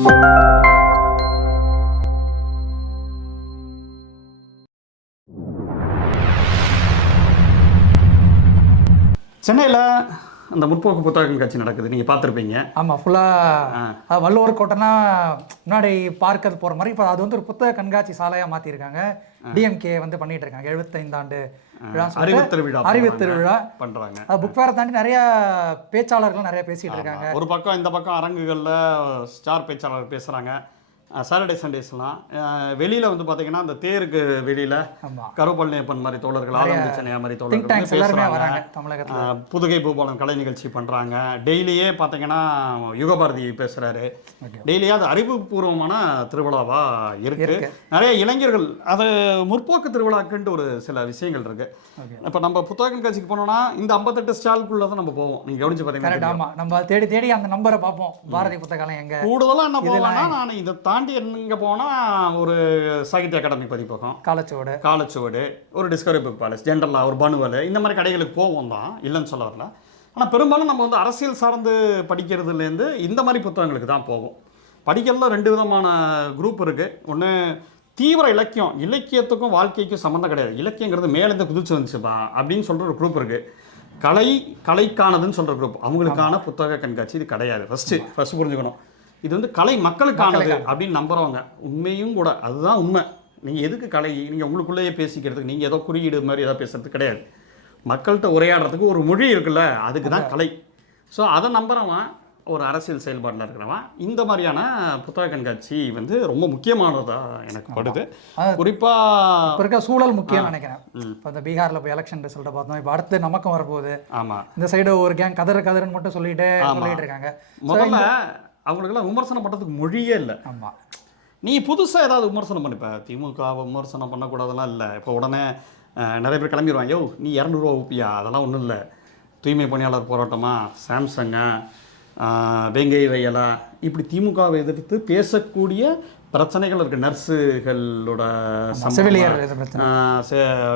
சென்னையில் அந்த முற்போக்கு புத்தக கண்காட்சி நடக்குது, நீங்கள் பார்த்துருப்பீங்க. ஆமாம், ஃபுல்லாக வள்ளுவர் கோட்டைனா முன்னாடி பார்க்கறது போகிற மாதிரி இப்போ அது வந்து ஒரு புத்தக கண்காட்சி சாலையாக மாற்றிருக்காங்க. டிஎம்கே வந்து பண்ணிட்டு இருக்காங்க 75 ஆண்டு அறிவு திருவிழா பண்ணுறாங்க. புக் ஃபேரை தாண்டி நிறைய பேச்சாளர்கள் நிறைய பேசிகிட்டு இருக்காங்க. ஒரு பக்கம் இந்த பக்கம் அரங்குகளில் ஸ்டார் பேச்சாளர் பேசுகிறாங்க. சாட்டர்டே சண்டேஸ்லாம் வெளியில் வந்து பார்த்தீங்கன்னா அந்த தேருக்கு வெளியில் கருப்பழனியப்பன் மாதிரி தோழர்கள், ஆனந்த சென்னையா மாதிரி தோழர்கள் பேசுகிறாங்க. புதுகை பூபாலம் கலை நிகழ்ச்சி பண்ணுறாங்க. டெய்லியே பார்த்தீங்கன்னா யுகபாரதி பேசுகிறாரு. டெய்லியே அது அறிவுபூர்வமான திருவிழாவாக இருக்குது. நிறைய இளைஞர்கள் அது முற்போக்கு திருவிழாக்குன்ட்டு ஒரு சில விஷயங்கள் இருக்குது. இப்போ நம்ம புத்தக கண்காட்சிக்கு போனோம்னா இந்த 58 ஸ்டால்குள்ளே தான் நம்ம போவோம். நீங்கள் கவனிச்சு பார்த்தீங்கன்னா ஆமாம், நம்ம தேடி தேடி அந்த நம்பரை பார்ப்போம். பாரதி புத்தகம் எங்கே கூடுதலாக என்ன போகலாம்னா, நான் இதை தாண்டி எங்கே போனால் ஒரு சாகித்ய அகாடமி பதிப்பகம், காலச்சுவடு, ஒரு டிஸ்கவரி புக் பேலஸ், ஜென்ரலாக ஒரு பனுவல், இந்த மாதிரி கடைகளுக்கு போவோம் தான், இல்லைன்னு சொல்ல வரல. ஆனால் பெரும்பாலும் நம்ம வந்து அரசியல் சார்ந்து படிக்கிறதுலேருந்து இந்த மாதிரி புத்தகங்களுக்கு தான் போவோம். படிக்கிறதுல 2 விதமான குரூப் இருக்குது. ஒன்று தீவிர இலக்கியம், இலக்கியத்துக்கும் வாழ்க்கைக்கும் சம்மந்தம் கிடையாது, இலக்கியங்கிறது மேலேருந்து குதிச்சு வந்துச்சுப்பா அப்படின்னு சொல்கிற ஒரு குரூப் இருக்குது. கலைக்கானதுன்னு சொல்கிற குரூப், அவங்களுக்கான புத்தக கண்காட்சி இது கிடையாது. ஃபஸ்ட்டு புரிஞ்சுக்கணும். இது வந்து கலை மக்களுக்கானது அப்படின்னு நம்புறவங்க. உண்மையும் கூட அதுதான் உண்மை. நீங்கள் எதுக்கு கலை, நீங்கள் உங்களுக்குள்ளேயே பேசிக்கிறதுக்கு, நீங்கள் ஏதோ குறியீடு மாதிரி ஏதோ பேசுறது கிடையாது. மக்கள்கிட்ட உரையாடுறதுக்கு ஒரு மொழி இருக்குல்ல, அதுக்கு தான் கலை. ஸோ அதை நம்புறவன், ஒரு அரசியல் செயல்பாட்டில் இருக்கிறவன் இந்த மாதிரியான புத்தக கண்காட்சி வந்து ரொம்ப முக்கியமானதாக எனக்கு படுது. குறிப்பாக இப்போ இருக்க சூழல் முக்கியம் நினைக்கிறேன். இப்போ இந்த பீகாரில் போய் எலெக்ஷன் ரிசல்ட்டை பார்த்தோம். இப்போ அடுத்து நமக்கும் வரப்போகுது. ஆமாம், இந்த சைடு ஒரு கேங் கதறுன்னு மட்டும் சொல்லிட்டு இருக்காங்க. முதல்ல அவங்களுக்கெல்லாம் விமர்சனம் பண்ணுறதுக்கு மொழியே இல்லை. ஆமாம், நீ புதுசாக ஏதாவது விமர்சனம் பண்ணிப்ப, திமுகவை விமர்சனம் பண்ணக்கூடாதெல்லாம் இல்லை. இப்போ உடனே நிறைய பேர் கிளம்பிடுவாங்க, யோ நீ 200 ரூபா ஊப்பியா, அதெல்லாம் ஒன்றும் இல்லை. தூய்மை பணியாளர் போராட்டமா, சாம்சங்கா, வெங்கை வயலா, இப்படி திமுகவை எதிர்த்து பேசக்கூடிய பிரச்சனைகள் இருக்குது. நர்ஸுகளோட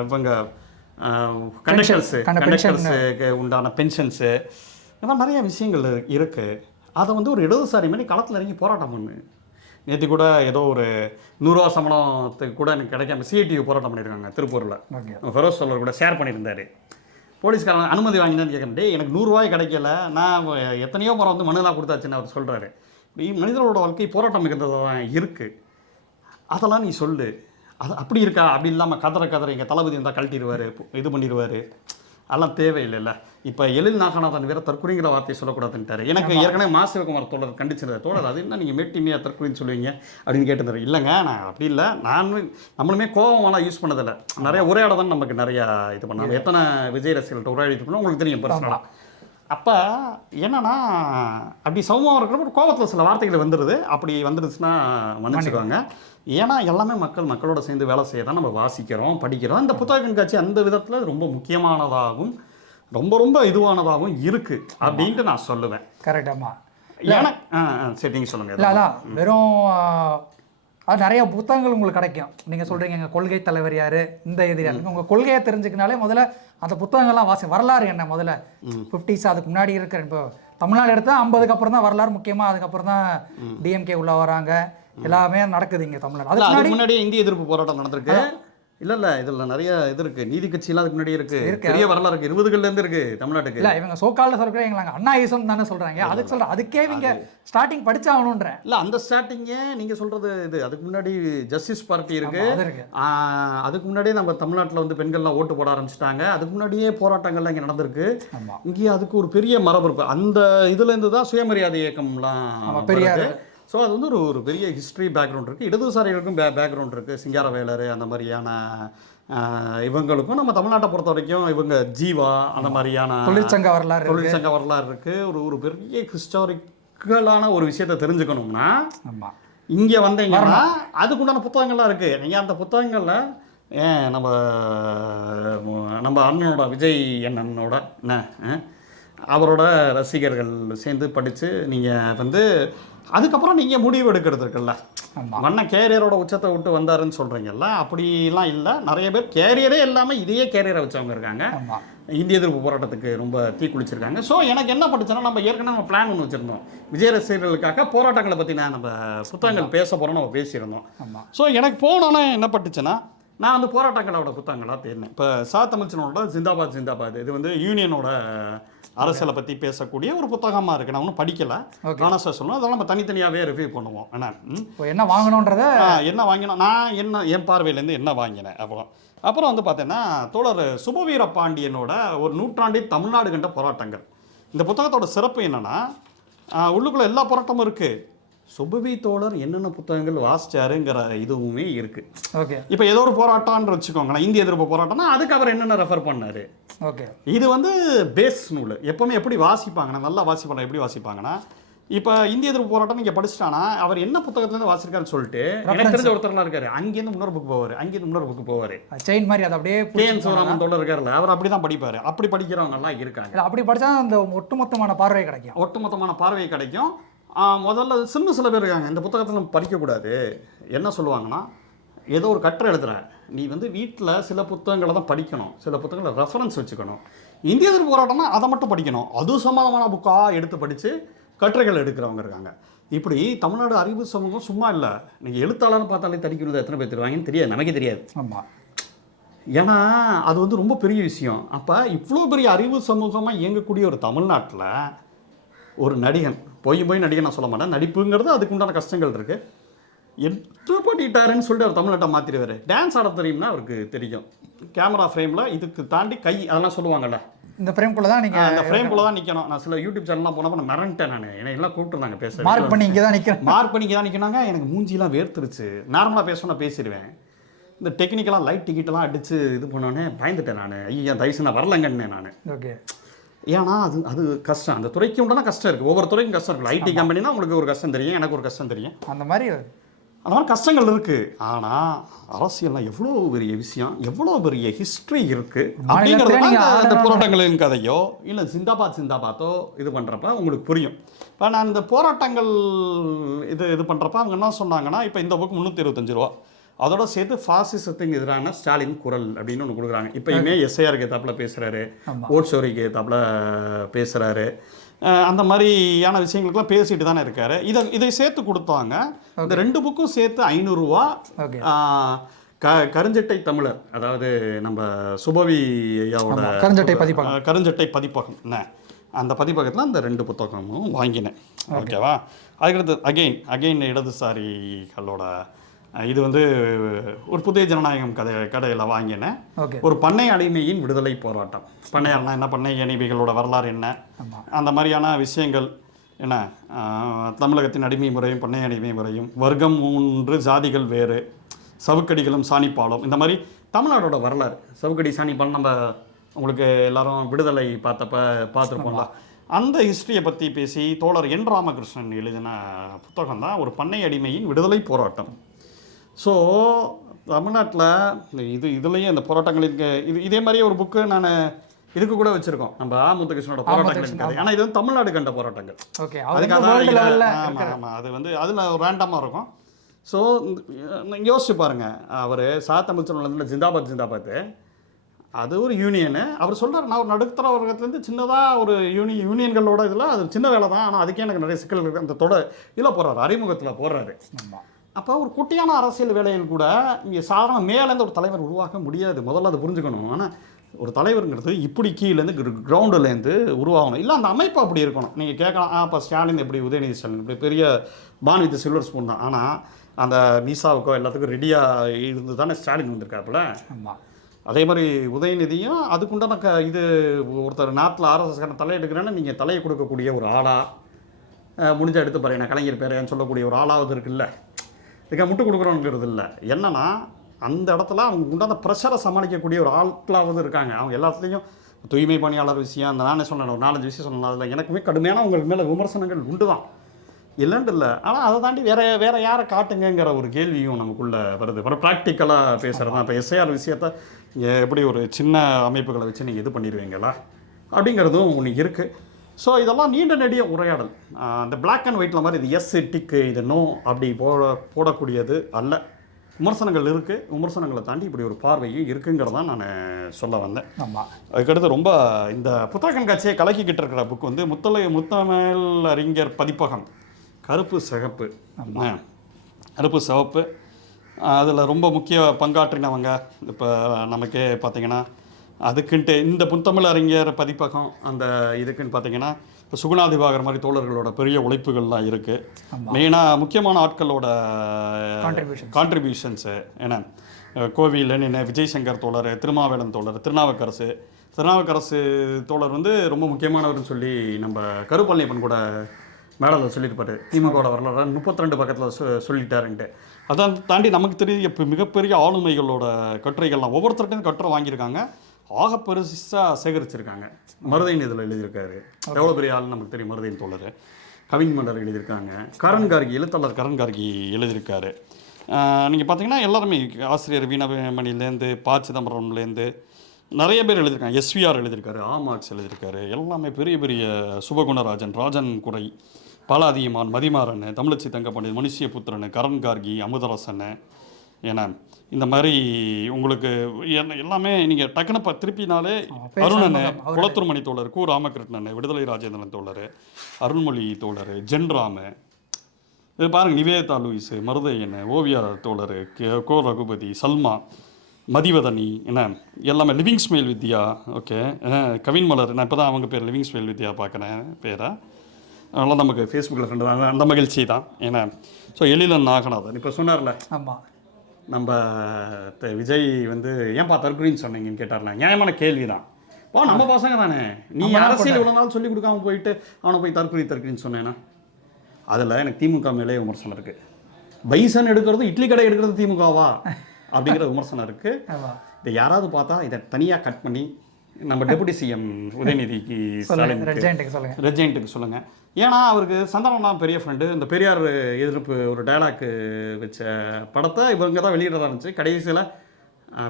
இவங்க கண்டக்டர்ஸுக்கு உண்டான பென்ஷன்ஸு, இதெல்லாம் நிறைய விஷயங்கள் இருக்குது. அதை வந்து ஒரு இடதுசாரி மாதிரி களத்தில் இறங்கி போராட்டம் பண்ணு. நேற்று கூட ஏதோ ஒரு 100 ரூபா சம்பளத்துக்கு கூட எனக்கு கிடைக்காம சிஐடியு போராட்டம் பண்ணியிருக்காங்க திருப்பூரில். ஃபெரோஸ் சொல்லர் கூட ஷேர் பண்ணியிருந்தார். போலீஸ்காரன் அனுமதி வாங்கினு கேட்குறேன், டே எனக்கு 100 ரூபாய் கிடைக்கல, நான் எத்தனையோ முறை வந்து மனுலாம் கொடுத்தாச்சுன்னு அவர் சொல்கிறாரு. மனிதர்களோட வாழ்க்கை போராட்டம் மிகுந்தது தான் இருக்குது. அதெல்லாம் நீ சொல்லு. அது அப்படி இருக்கா? அப்படி இல்லாமல் கதற எங்கள் தளபதி இருந்தால் கழட்டிடுவார், இது பண்ணிடுவார், அதெல்லாம் தேவையில்லைல்ல. இப்போ எழில் நாகநாதன் வேறு தற்கொலைங்கிற வார்த்தையை சொல்லக்கூடாதுன்ட்டார். எனக்கு ஏற்கனவே மாசிவகுமார் தோழர் கண்டிச்சிருந்தார். தோழர் அது என்ன நீங்கள் மேட்டிமையாக தற்கொலைன்னு சொல்லுவீங்க அப்படின்னு கேட்டிருந்தார். இல்லைங்க, நான் அப்படி இல்லை, நம்மளுமே கோபமெல்லாம் யூஸ் பண்ணதில்லை. நிறைய உரையாட தான் நமக்கு நிறையா இது பண்ணாங்க. எத்தனை விஜய் ரசிகர்கள்ட்ட உரையாடிட்டு பண்ணோம் உங்களுக்கு தெரியும் பர்சனலாக. அப்போ என்னன்னா, அப்படி சமமாக இருக்கிறப்ப ஒரு கோபத்தில் சில வார்த்தைகள் வந்துடுது. அப்படி வந்துடுச்சுன்னா மன்னிச்சுக்குவாங்க. ஏன்னா எல்லாமே மக்களோட சேர்ந்து வேலை செய்ய தான் நம்ம வாசிக்கிறோம், படிக்கிறோம். இந்த புத்தக கண்காட்சி அந்த விதத்தில் ரொம்ப முக்கியமானதாகவும் ரொம்ப இதுவானதாகவும் இருக்குது அப்படின்ட்டு நான் சொல்லுவேன். கரெக்டாமா? ஏன்னா சரி நீங்கள் சொல்லுங்கள். இல்லை அதான் வெறும் அது நிறைய புத்தகங்கள் உங்களுக்கு கிடைக்கும். நீங்கள் சொல்கிறீங்க எங்கள் கொள்கை தலைவர் யார், இந்த இது உங்கள் கொள்கையை தெரிஞ்சுக்கினாலே முதல்ல அந்த புத்தகங்கள்லாம் வரலாறு என்ன முதல்ல 50s அதுக்கு முன்னாடி இருக்கிற. இப்போ தமிழ்நாடு எடுத்தால் 50க்கு அப்புறம் தான் வரலாறு முக்கியமாக, அதுக்கப்புறம் தான் டிஎம்கே உள்ள வராங்க, எல்லாமே நடக்குது இங்கே தமிழ்நாடு. அதுக்கு முன்னாடியே இந்திய எதிர்ப்பு போராட்டம் நடந்திருக்கு. இல்லை இதில் நிறைய இது இருக்குது. நீதி கட்சியெல்லாம் அதுக்கு முன்னாடியே இருக்குது. பெரிய வரலாறு இருக்குது, 20கள்லேருந்து இருக்குது தமிழ்நாட்டுக்கு. இல்லை இவங்க சோக்காலில் சொல்கிறாங்க அண்ணாயிசம் தானே சொல்கிறாங்க. அதுக்கு சொல்கிறேன், அதுக்கே இவங்க ஸ்டார்டிங் படிச்சாகணுன்றேன். இல்லை அந்த ஸ்டார்டிங்கே நீங்கள் சொல்கிறது இது. அதுக்கு முன்னாடி ஜஸ்டிஸ் பார்ட்டி இருக்குது. அதுக்கு முன்னாடியே நம்ம தமிழ்நாட்டில் வந்து பெண்கள்லாம் ஓட்டு போட ஆரம்பிச்சிட்டாங்க. அதுக்கு முன்னாடியே போராட்டங்கள்லாம் இங்கே நடந்திருக்கு. இங்கே அதுக்கு ஒரு பெரிய மரபு இருக்குது. அந்த இதுலேருந்து தான் சுயமரியாதை இயக்கம்லாம் பெரிய. ஸோ அது வந்து ஒரு பெரிய ஹிஸ்ட்ரி பேக்ரவுண்ட் இருக்குது. இடதுசாரிகளுக்கும் பேக்ரவுண்ட் இருக்குது. சிங்காரவேலர் அந்த மாதிரியான இவங்களுக்கும் நம்ம தமிழ்நாட்டை பொறுத்த வரைக்கும் இவங்க ஜீவா அந்த மாதிரியான தொழிற்சங்க வரலாறு இருக்குது. ஒரு பெரிய ஹிஸ்டாரிக்கலான ஒரு விஷயத்தை தெரிஞ்சுக்கணும்னா இங்கே வந்தீங்கன்னா அதுக்குண்டான புத்தகங்கள்லாம் இருக்குது. நீங்கள் அந்த புத்தகங்களில் நம்ம அண்ணனோட விஜய் அண்ணனோட அவரோட ரசிகர்கள் சேர்ந்து படித்து நீங்கள் வந்து அதுக்கப்புறம் நீங்கள் முடிவு எடுக்கிறது இருக்குல்ல. வண்ண கேரியரோட உச்சத்தை விட்டு வந்தாருன்னு சொல்கிறீங்கல்ல, அப்படிலாம் இல்லை. நிறைய பேர் கேரியரே இல்லாமல் இதையே கேரியரை வச்சவங்க இருக்காங்க. இந்திய எதிர்ப்பு போராட்டத்துக்கு ரொம்ப தீக்குளிச்சிருக்காங்க. ஸோ எனக்கு என்ன பட்டுச்சுன்னா, நம்ம ஏற்கனவே நம்ம பிளான் ஒன்று வச்சுருந்தோம். விஜய் ரசிகர்களுக்காக போராட்டங்களை பற்றி நம்ம புத்தகங்கள் பேச போகிறோம், நம்ம பேசியிருந்தோம். ஆமாம். ஸோ எனக்கு போனோன்னே என்ன பட்டுச்சுன்னா, நான் வந்து போராட்டங்களோட புத்தகங்களாக தேடினேன். இப்போ சா தமிழ்ச்சனோட ஜிந்தாபாத் ஜிந்தாபாத் இது வந்து யூனியனோட அரசியலை பற்றி பேசக்கூடிய ஒரு புத்தகமாக இருக்குது. நான் ஒன்றும் படிக்கலை, ஆனால் சார் சொல்லணும், அதெல்லாம் நம்ம தனித்தனியாகவே ரிவ்யூ பண்ணுவோம். என்ன வாங்கணுன்றத என்ன வாங்கினோம், நான் என்ன என் பார்வையிலேருந்து என்ன வாங்கினேன். அப்புறம் வந்து பார்த்தீங்கன்னா, தோழர் சுபவீர பாண்டியனோட ஒரு நூற்றாண்டில் தமிழ்நாடு கண்ட போராட்டங்கள். இந்த புத்தகத்தோட சிறப்பு என்னென்னா, உள்ளுக்குள்ளே எல்லா போராட்டமும் இருக்குது. சுபவி தோழர் என்னென்ன புத்தகங்கள் வாசிச்சாருங்கிற இதுவுமே இருக்குது. ஓகே. இப்போ ஏதோ ஒரு போராட்டம்னு வச்சுக்கோங்களேன், இந்திய எதிர்ப்பு போராட்டம்னா அதுக்கு அவர் என்னென்ன ரெஃபர் பண்ணார். ஓகே. இது வந்து பேஸ் நூல். எப்போவுமே எப்படி வாசிப்பாங்கன்னா, நல்லா வாசிப்பாங்க. எப்படி வாசிப்பாங்கன்னா, இப்போ இந்திய எதிர்ப்பு போராட்டம் நீங்கள் படிச்சுட்டானா அவர் என்ன புத்தகத்துலேருந்து வாசிருக்காருன்னு சொல்லிட்டு எனக்கு தெரிஞ்ச ஒருத்தர்லாம் இருக்காரு. அங்கேருந்து இன்னொரு புக்கு போவார், அங்கேருந்து இன்னொரு புக்கு போவார். செயின் மாதிரி அதை அப்படியே கேஎன் சிவராமன் தோழர் இருக்காருல்ல, அவர் அப்படி தான் படிப்பார். அப்படி படிக்கிறவங்கலாம் இருக்காங்க. அப்படி படித்தா அந்த ஒட்டுமொத்தமான பார்வை கிடைக்கும். ஒட்டுமொத்தமான பார்வை கிடைக்கும். முதல்ல சில பேர் இருக்காங்க, இந்த புத்தகத்தில் படிக்கக்கூடாது. என்ன சொல்லுவாங்கன்னா, ஏதோ ஒரு கட்டுரை எழுதுற, நீ வந்து வீட்டில் சில புத்தகங்களை தான் படிக்கணும், சில புத்தகங்களை ரெஃபரன்ஸ் வச்சுக்கணும். இந்திய எதிர்ப்பு போராட்டம்னா அதை மட்டும் படிக்கணும். அது சம்மந்தமான புக்காக எடுத்து படித்து கட்டுரைகள் எடுக்கிறவங்க இருக்காங்க. இப்படி தமிழ்நாடு அறிவு சமூகம் சும்மா இல்லை. நீங்கள் எழுத்தாளர்னு பார்த்தாலே தடிக்கிறது எத்தனை பேர் தருவாங்கன்னு தெரியாது, நமக்கே தெரியாது. ஆமாம். ஏன்னா அது வந்து ரொம்ப பெரிய விஷயம். அப்போ இவ்வளோ பெரிய அறிவு சமூகமாக இயங்கக்கூடிய ஒரு தமிழ்நாட்டில் ஒரு நடிகன் போய் நடிகன் நான் சொல்ல மாட்டேன், நடிப்புங்கிறது அதுக்கு உண்டான கஷ்டங்கள் இருக்குது. எட்டு பண்ணிட்டாருன்னு சொல்லிட்டு அவர் தமிழ்நாட்டை மாற்றிடுவார். டான்ஸ் ஆட தெரியும்னா அவருக்கு தெரியும். கேமரா ஃப்ரேமில் இதுக்கு தாண்டி கை அதெல்லாம் சொல்லுவாங்கள்ல, இந்த ஃப்ரேம்குள்ளே தான் நீங்கள் அந்த ஃப்ரேம்குள்ளே தான் நிற்கணும். நான் சில யூடியூப் சேனல்லாம் போனப்போ நான் மிரண்டேன். நான் எல்லாம் கூப்பிட்டுருந்தாங்க பேச, மார்க் பண்ணி இங்கே தான் நிற்கிறேன், மார்க் பண்ணி இங்கே தான் நிற்கினாங்க. எனக்கு மூஞ்சிலாம் வேர்த்துருச்சு. நார்மலாக பேசணும்னா பேசிடுவேன். இந்த டெக்னிக்கலாக லைட் டிக்கெட்டெல்லாம் அடித்து இது பண்ணோன்னே பயந்துட்டேன் நான். ஐயா தயவுசு நான் வரலங்கன்னே நான். ஓகே. ஏன்னா அது கஷ்டம். அந்த துறைக்கு உண்டான கஷ்டம் இருக்குது. ஒவ்வொரு துறைக்கும் கஷ்டம் இருக்குது. ஐடி கம்பெனினா உங்களுக்கு ஒரு கஷ்டம் தெரியும், எனக்கு ஒரு கஷ்டம் தெரியும். அந்த மாதிரி கஷ்டங்கள் இருக்குது. ஆனால் அரசியல்லாம் எவ்வளோ பெரிய விஷயம், எவ்வளோ பெரிய ஹிஸ்ட்ரி இருக்குது அப்படிங்கிறது அந்த போராட்டங்களின் கதையோ இல்லை சிந்தாபாத்தோ இது பண்ணுறப்ப உங்களுக்கு புரியும். இப்போ நான் இந்த போராட்டங்கள் இது பண்ணுறப்ப அவங்க என்ன சொன்னாங்கன்னா, இப்போ இந்த புக் 325 ரூபா, அதோட சேர்த்து ஃபாசிசத்துக்கு எதிரான ஸ்டாலின் குரல் அப்படின்னு ஒன்று கொடுக்குறாங்க. இப்போயுமே எஸ்ஐஆருக்கு ஏத்தாப்புல பேசுகிறாரு, ஓட்சோரிக்கு ஏத்தாப்புல பேசுகிறாரு. அந்த மாதிரியான விஷயங்களுக்குலாம் பேசிட்டு தானே இருக்காரு. இதை சேர்த்து கொடுத்தாங்க. இந்த 2 புக்கும் சேர்த்து 500 ரூபா. கருஞ்சட்டை தமிழர், அதாவது நம்ம சுபவி ஐயாவோட கருஞ்சட்டை பதிப்பகம், அந்த பதிப்பகத்தில் அந்த 2 புத்தகமும் வாங்கினேன். ஓகேவா. அதுக்கடுத்து அகெயின் இடதுசாரிகளோட இது வந்து ஒரு புதிய ஜனநாயகம் கடையில் வாங்கினேன். ஒரு பண்ணை அடிமையின் விடுதலை போராட்டம். பண்ணையார்னா என்ன, பண்ணை அடிமைகளோட வரலாறு என்ன, அந்த மாதிரியான விஷயங்கள் என்ன, தமிழகத்தின் அடிமை முறையும் பண்ணை அடிமை முறையும், வர்க்கம் 3 ஜாதிகள் வேறு, சவுக்கடிகளும் சாணிப்பாலும், இந்த மாதிரி தமிழ்நாடோட வரலாறு. சவுக்கடி சாணிப்பாலம் நம்ம உங்களுக்கு எல்லாரும் விடுதலை பார்த்துருப்போம்ல, அந்த ஹிஸ்ட்ரியை பற்றி பேசி தோழர் என் ராமகிருஷ்ணன் எழுதின புத்தகம் தான் ஒரு பண்ணை அடிமையின் விடுதலை போராட்டம். ஸோ தமிழ்நாட்டில் இதுலேயும் இந்த போராட்டங்களுக்கு இதே மாதிரியே ஒரு புக்கு நான் இதுக்கு கூட வச்சுருக்கோம், நம்ம முத்துகிருஷ்ணனோட போராட்டங்கள் கதை. ஆனால் இது வந்து தமிழ்நாடு கண்ட போராட்டங்கள். ஆமாம், அது வந்து அதில் ரேண்டமாக இருக்கும். ஸோ யோசிச்சு பாருங்கள், அவர் சா தமிழ்ச்சனோட ஜிந்தாபாத் அது ஒரு யூனியனு. அவர் சொல்கிறார், நான் ஒரு நடுத்தர வர்க்கத்துலேருந்து சின்னதாக ஒரு யூனியன்களோட இதில் அது சின்ன வேலை தான், ஆனால் அதுக்கே எனக்கு நிறைய சிக்கல் இருக்குது. அந்த இதில் போடுறாரு, அறிமுகத்தில் போடுறாரு. அப்போ ஒரு குட்டியான அரசியல் வேலையில் கூட இங்கே சாதாரண மேலேருந்து ஒரு தலைவர் உருவாக்க முடியாது. முதல்ல அதை புரிஞ்சுக்கணும். ஆனால் ஒரு தலைவருங்கிறது இப்படி கீழேருந்து கிரவுண்டுலேருந்து உருவாகணும். இல்லை அந்த அமைப்பு அப்படி இருக்கணும். நீங்கள் கேட்கலாம், அப்போ ஸ்டாலின் எப்படி, உதயநிதி ஸ்டாலின் இப்படி பெரிய பான் வித் சில்வர் ஸ்பூன் தான். ஆனால் அந்த மீசாவுக்கோ எல்லாத்துக்கும் ரெடியாக இருந்து தானே ஸ்டாலின் வந்திருக்காப்புல. அதே மாதிரி உதயநிதியும் அதுக்குண்டான இது ஒருத்தர் நாட்டில் ஆர்எஸ்எஸ்கான தலை எடுக்கிறேன்னு நீங்கள் தலையை கொடுக்கக்கூடிய ஒரு ஆளாக முடிஞ்ச எடுத்து பாருங்க, நான் கலைஞர் பேரைன்னு சொல்லக்கூடிய ஒரு ஆளாவது இருக்குல்ல, இதுக்காக முட்டு கொடுக்குறோங்கிறது இல்லை. என்னன்னா அந்த இடத்துல அவங்க உண்டான ப்ரெஷரை சமாளிக்கக்கூடிய ஒரு ஆட்களாவது இருக்காங்க. அவங்க எல்லாத்துலேயும் தூய்மை பணியாளர் விஷயம், அந்த நானே சொன்னேன் ஒரு 4-5 விஷயம் சொன்னேன். அதில் எனக்குமே கடுமையான உங்களுக்கு மேலே விமர்சனங்கள் உண்டு தான், இல்லைன்ட்டு இல்லை. ஆனால் அதை தாண்டி வேறு யாரை காட்டுங்கிற ஒரு கேள்வியும் நமக்குள்ளே வருது. அப்புறம் ப்ராக்டிக்கலாக பேசுகிறது தான். இப்போ எஸ்ஐஆர் விஷயத்தை எப்படி ஒரு சின்ன அமைப்புகளை வச்சு நீங்கள் இது பண்ணிடுவீங்களா அப்படிங்கிறதும் ஒன்று இருக்குது. ஸோ இதெல்லாம் நீண்ட நெடிய உரையாடல். அந்த பிளாக் அண்ட் ஒயிட்டில் மாதிரி இது எஸ் டிக்கு இது நோ அப்படி போடக்கூடியது அல்ல. விமர்சனங்கள் இருக்குது, விமர்சனங்களை தாண்டி இப்படி ஒரு பார்வையும் இருக்குங்கிறதான் நான் சொல்ல வந்தேன். ஆமாம். அதுக்கடுத்து ரொம்ப இந்த புத்தக கண்காட்சியை கலக்கிக்கிட்டு இருக்கிற புக் வந்து முத்தமிழ் அறிஞர் பதிப்பகம் கருப்பு சிகப்பு. கருப்பு சிவப்பு அதில் ரொம்ப முக்கிய பங்காற்றினவங்க இப்போ நமக்கே பார்த்திங்கன்னா அதுக்குன்ட்டு இந்த புத்தமிழ் அறிஞர் பதிப்பகம் அந்த இதுக்குன்னு பார்த்தீங்கன்னா இப்போ சுகுணா திவாகர் மாதிரி தோழர்களோட பெரிய உழைப்புகள்லாம் இருக்குது. மெயினாக முக்கியமான ஆட்களோட கான்ட்ரிபியூஷன்ஸு ஏன்னா கோவிலன் என்ன விஜய் சங்கர் தோழர், திருமாவேலன் தோழர், திருநாவுக்கரசு தோழர் வந்து ரொம்ப முக்கியமானவர்னு சொல்லி நம்ம கருப்பழனியப்பன் கூட மேடலில் சொல்லியிருப்பாரு. திமுகவோட வரலாறு 32 பக்கத்தில் சொல்லிட்டாருன்ட்டு. அதான் தாண்டி நமக்கு தெரியும் இப்போ மிகப்பெரிய ஆளுமைகளோட கட்டுரைகள்லாம் ஒவ்வொருத்தர்கிட்டையும் கட்டுரை வாங்கியிருக்காங்க, ஆக பெருசாக சேகரிச்சிருக்காங்க. மருதையின் இதில் எழுதியிருக்காரு, எவ்வளோ பெரிய ஆள் நமக்கு தெரியும். மருதையின் தோழர் கவிஞர் எழுதியிருக்காங்க, கரண் கார்கி எழுத்தாளர் கரண் கார்கி எழுதியிருக்காரு. நீங்கள் பார்த்தீங்கன்னா எல்லாருமே ஆசிரியர் வீணமணிலேருந்து ப. சிதம்பரம்லேருந்து நிறைய பேர் எழுதியிருக்காங்க. எஸ்விஆர் எழுதியிருக்காரு, ஆமாக்ஸ் எழுதியிருக்காரு. எல்லாமே பெரிய பெரிய சுபகுணராஜன், ராஜன் குறை, பாலாதியமான், மதிமாறன், தமிழச்சி தங்கப்பாண்டியன், மனுஷியபுத்திரன், கரண் கார்கி, அமுதரசன், ஏன்னா இந்த மாதிரி உங்களுக்கு எல்லாமே நீங்கள் டக்குன்னு திருப்பினாலே அருணன், குளத்தூர்மணி தோழர், கு. ராமகிருஷ்ணன், விடுதலை ராஜேந்திரன் தோழர், அருண்மொழி தோழர், ஜென்ராமு, இது பாருங்கள், நிவேதா லூயிஸ், மருதையன், ஓவியா தோழர், கோ. ரகுபதி, சல்மா, மதிவதனி, என்ன எல்லாமே, லிவிங் ஸ்மைல் வித்யா, ஓகே, கவின் மலர், நான் இப்போ தான் அவங்க பேர் லிவிங் ஸ்மைல் வித்யா பார்க்குறேன் பேரை. அதனால் நமக்கு ஃபேஸ்புக்கில் ஃப்ரெண்டு தாங்க, அந்த மகிழ்ச்சி தான். ஏன்னா ஸோ எழிலன் நாகநாதன் இப்போ சொன்னார்ல, ஆமாம், நம்ம விஜய் வந்து ஏன்பா தற்கொலைன்னு சொன்னீங்கன்னு கேட்டார்ல, நியாயமான கேள்வி தான். நம்ம பசங்க தானே, நீ அரசியல் இவ்வளோ நாள் சொல்லி கொடுக்காம போயிட்டு அவனை போய் தற்கொலைன்னு சொன்னேன்னா, அதில் எனக்கு திமுக மேலே விமர்சனம் இருக்குது. பைசன் எடுக்கிறது, இட்லி கடை எடுக்கிறது திமுகவா அப்படிங்கிற விமர்சனம் இருக்குது. இதை யாராவது பார்த்தா இதை தனியாக கட் பண்ணி நம்ம டெபுட்டி சிஎம் உதயநிதிக்கு ரெஜென்ட்டுக்கு சொல்லுங்கள். ஏன்னா அவருக்கு சந்தானம் பெரிய ஃப்ரெண்டு. இந்த பெரியார் எதிர்ப்பு ஒரு டைலாக்கு வச்ச படத்தை இவங்க தான் வெளியிடறதா இருந்துச்சு. கடைசியில்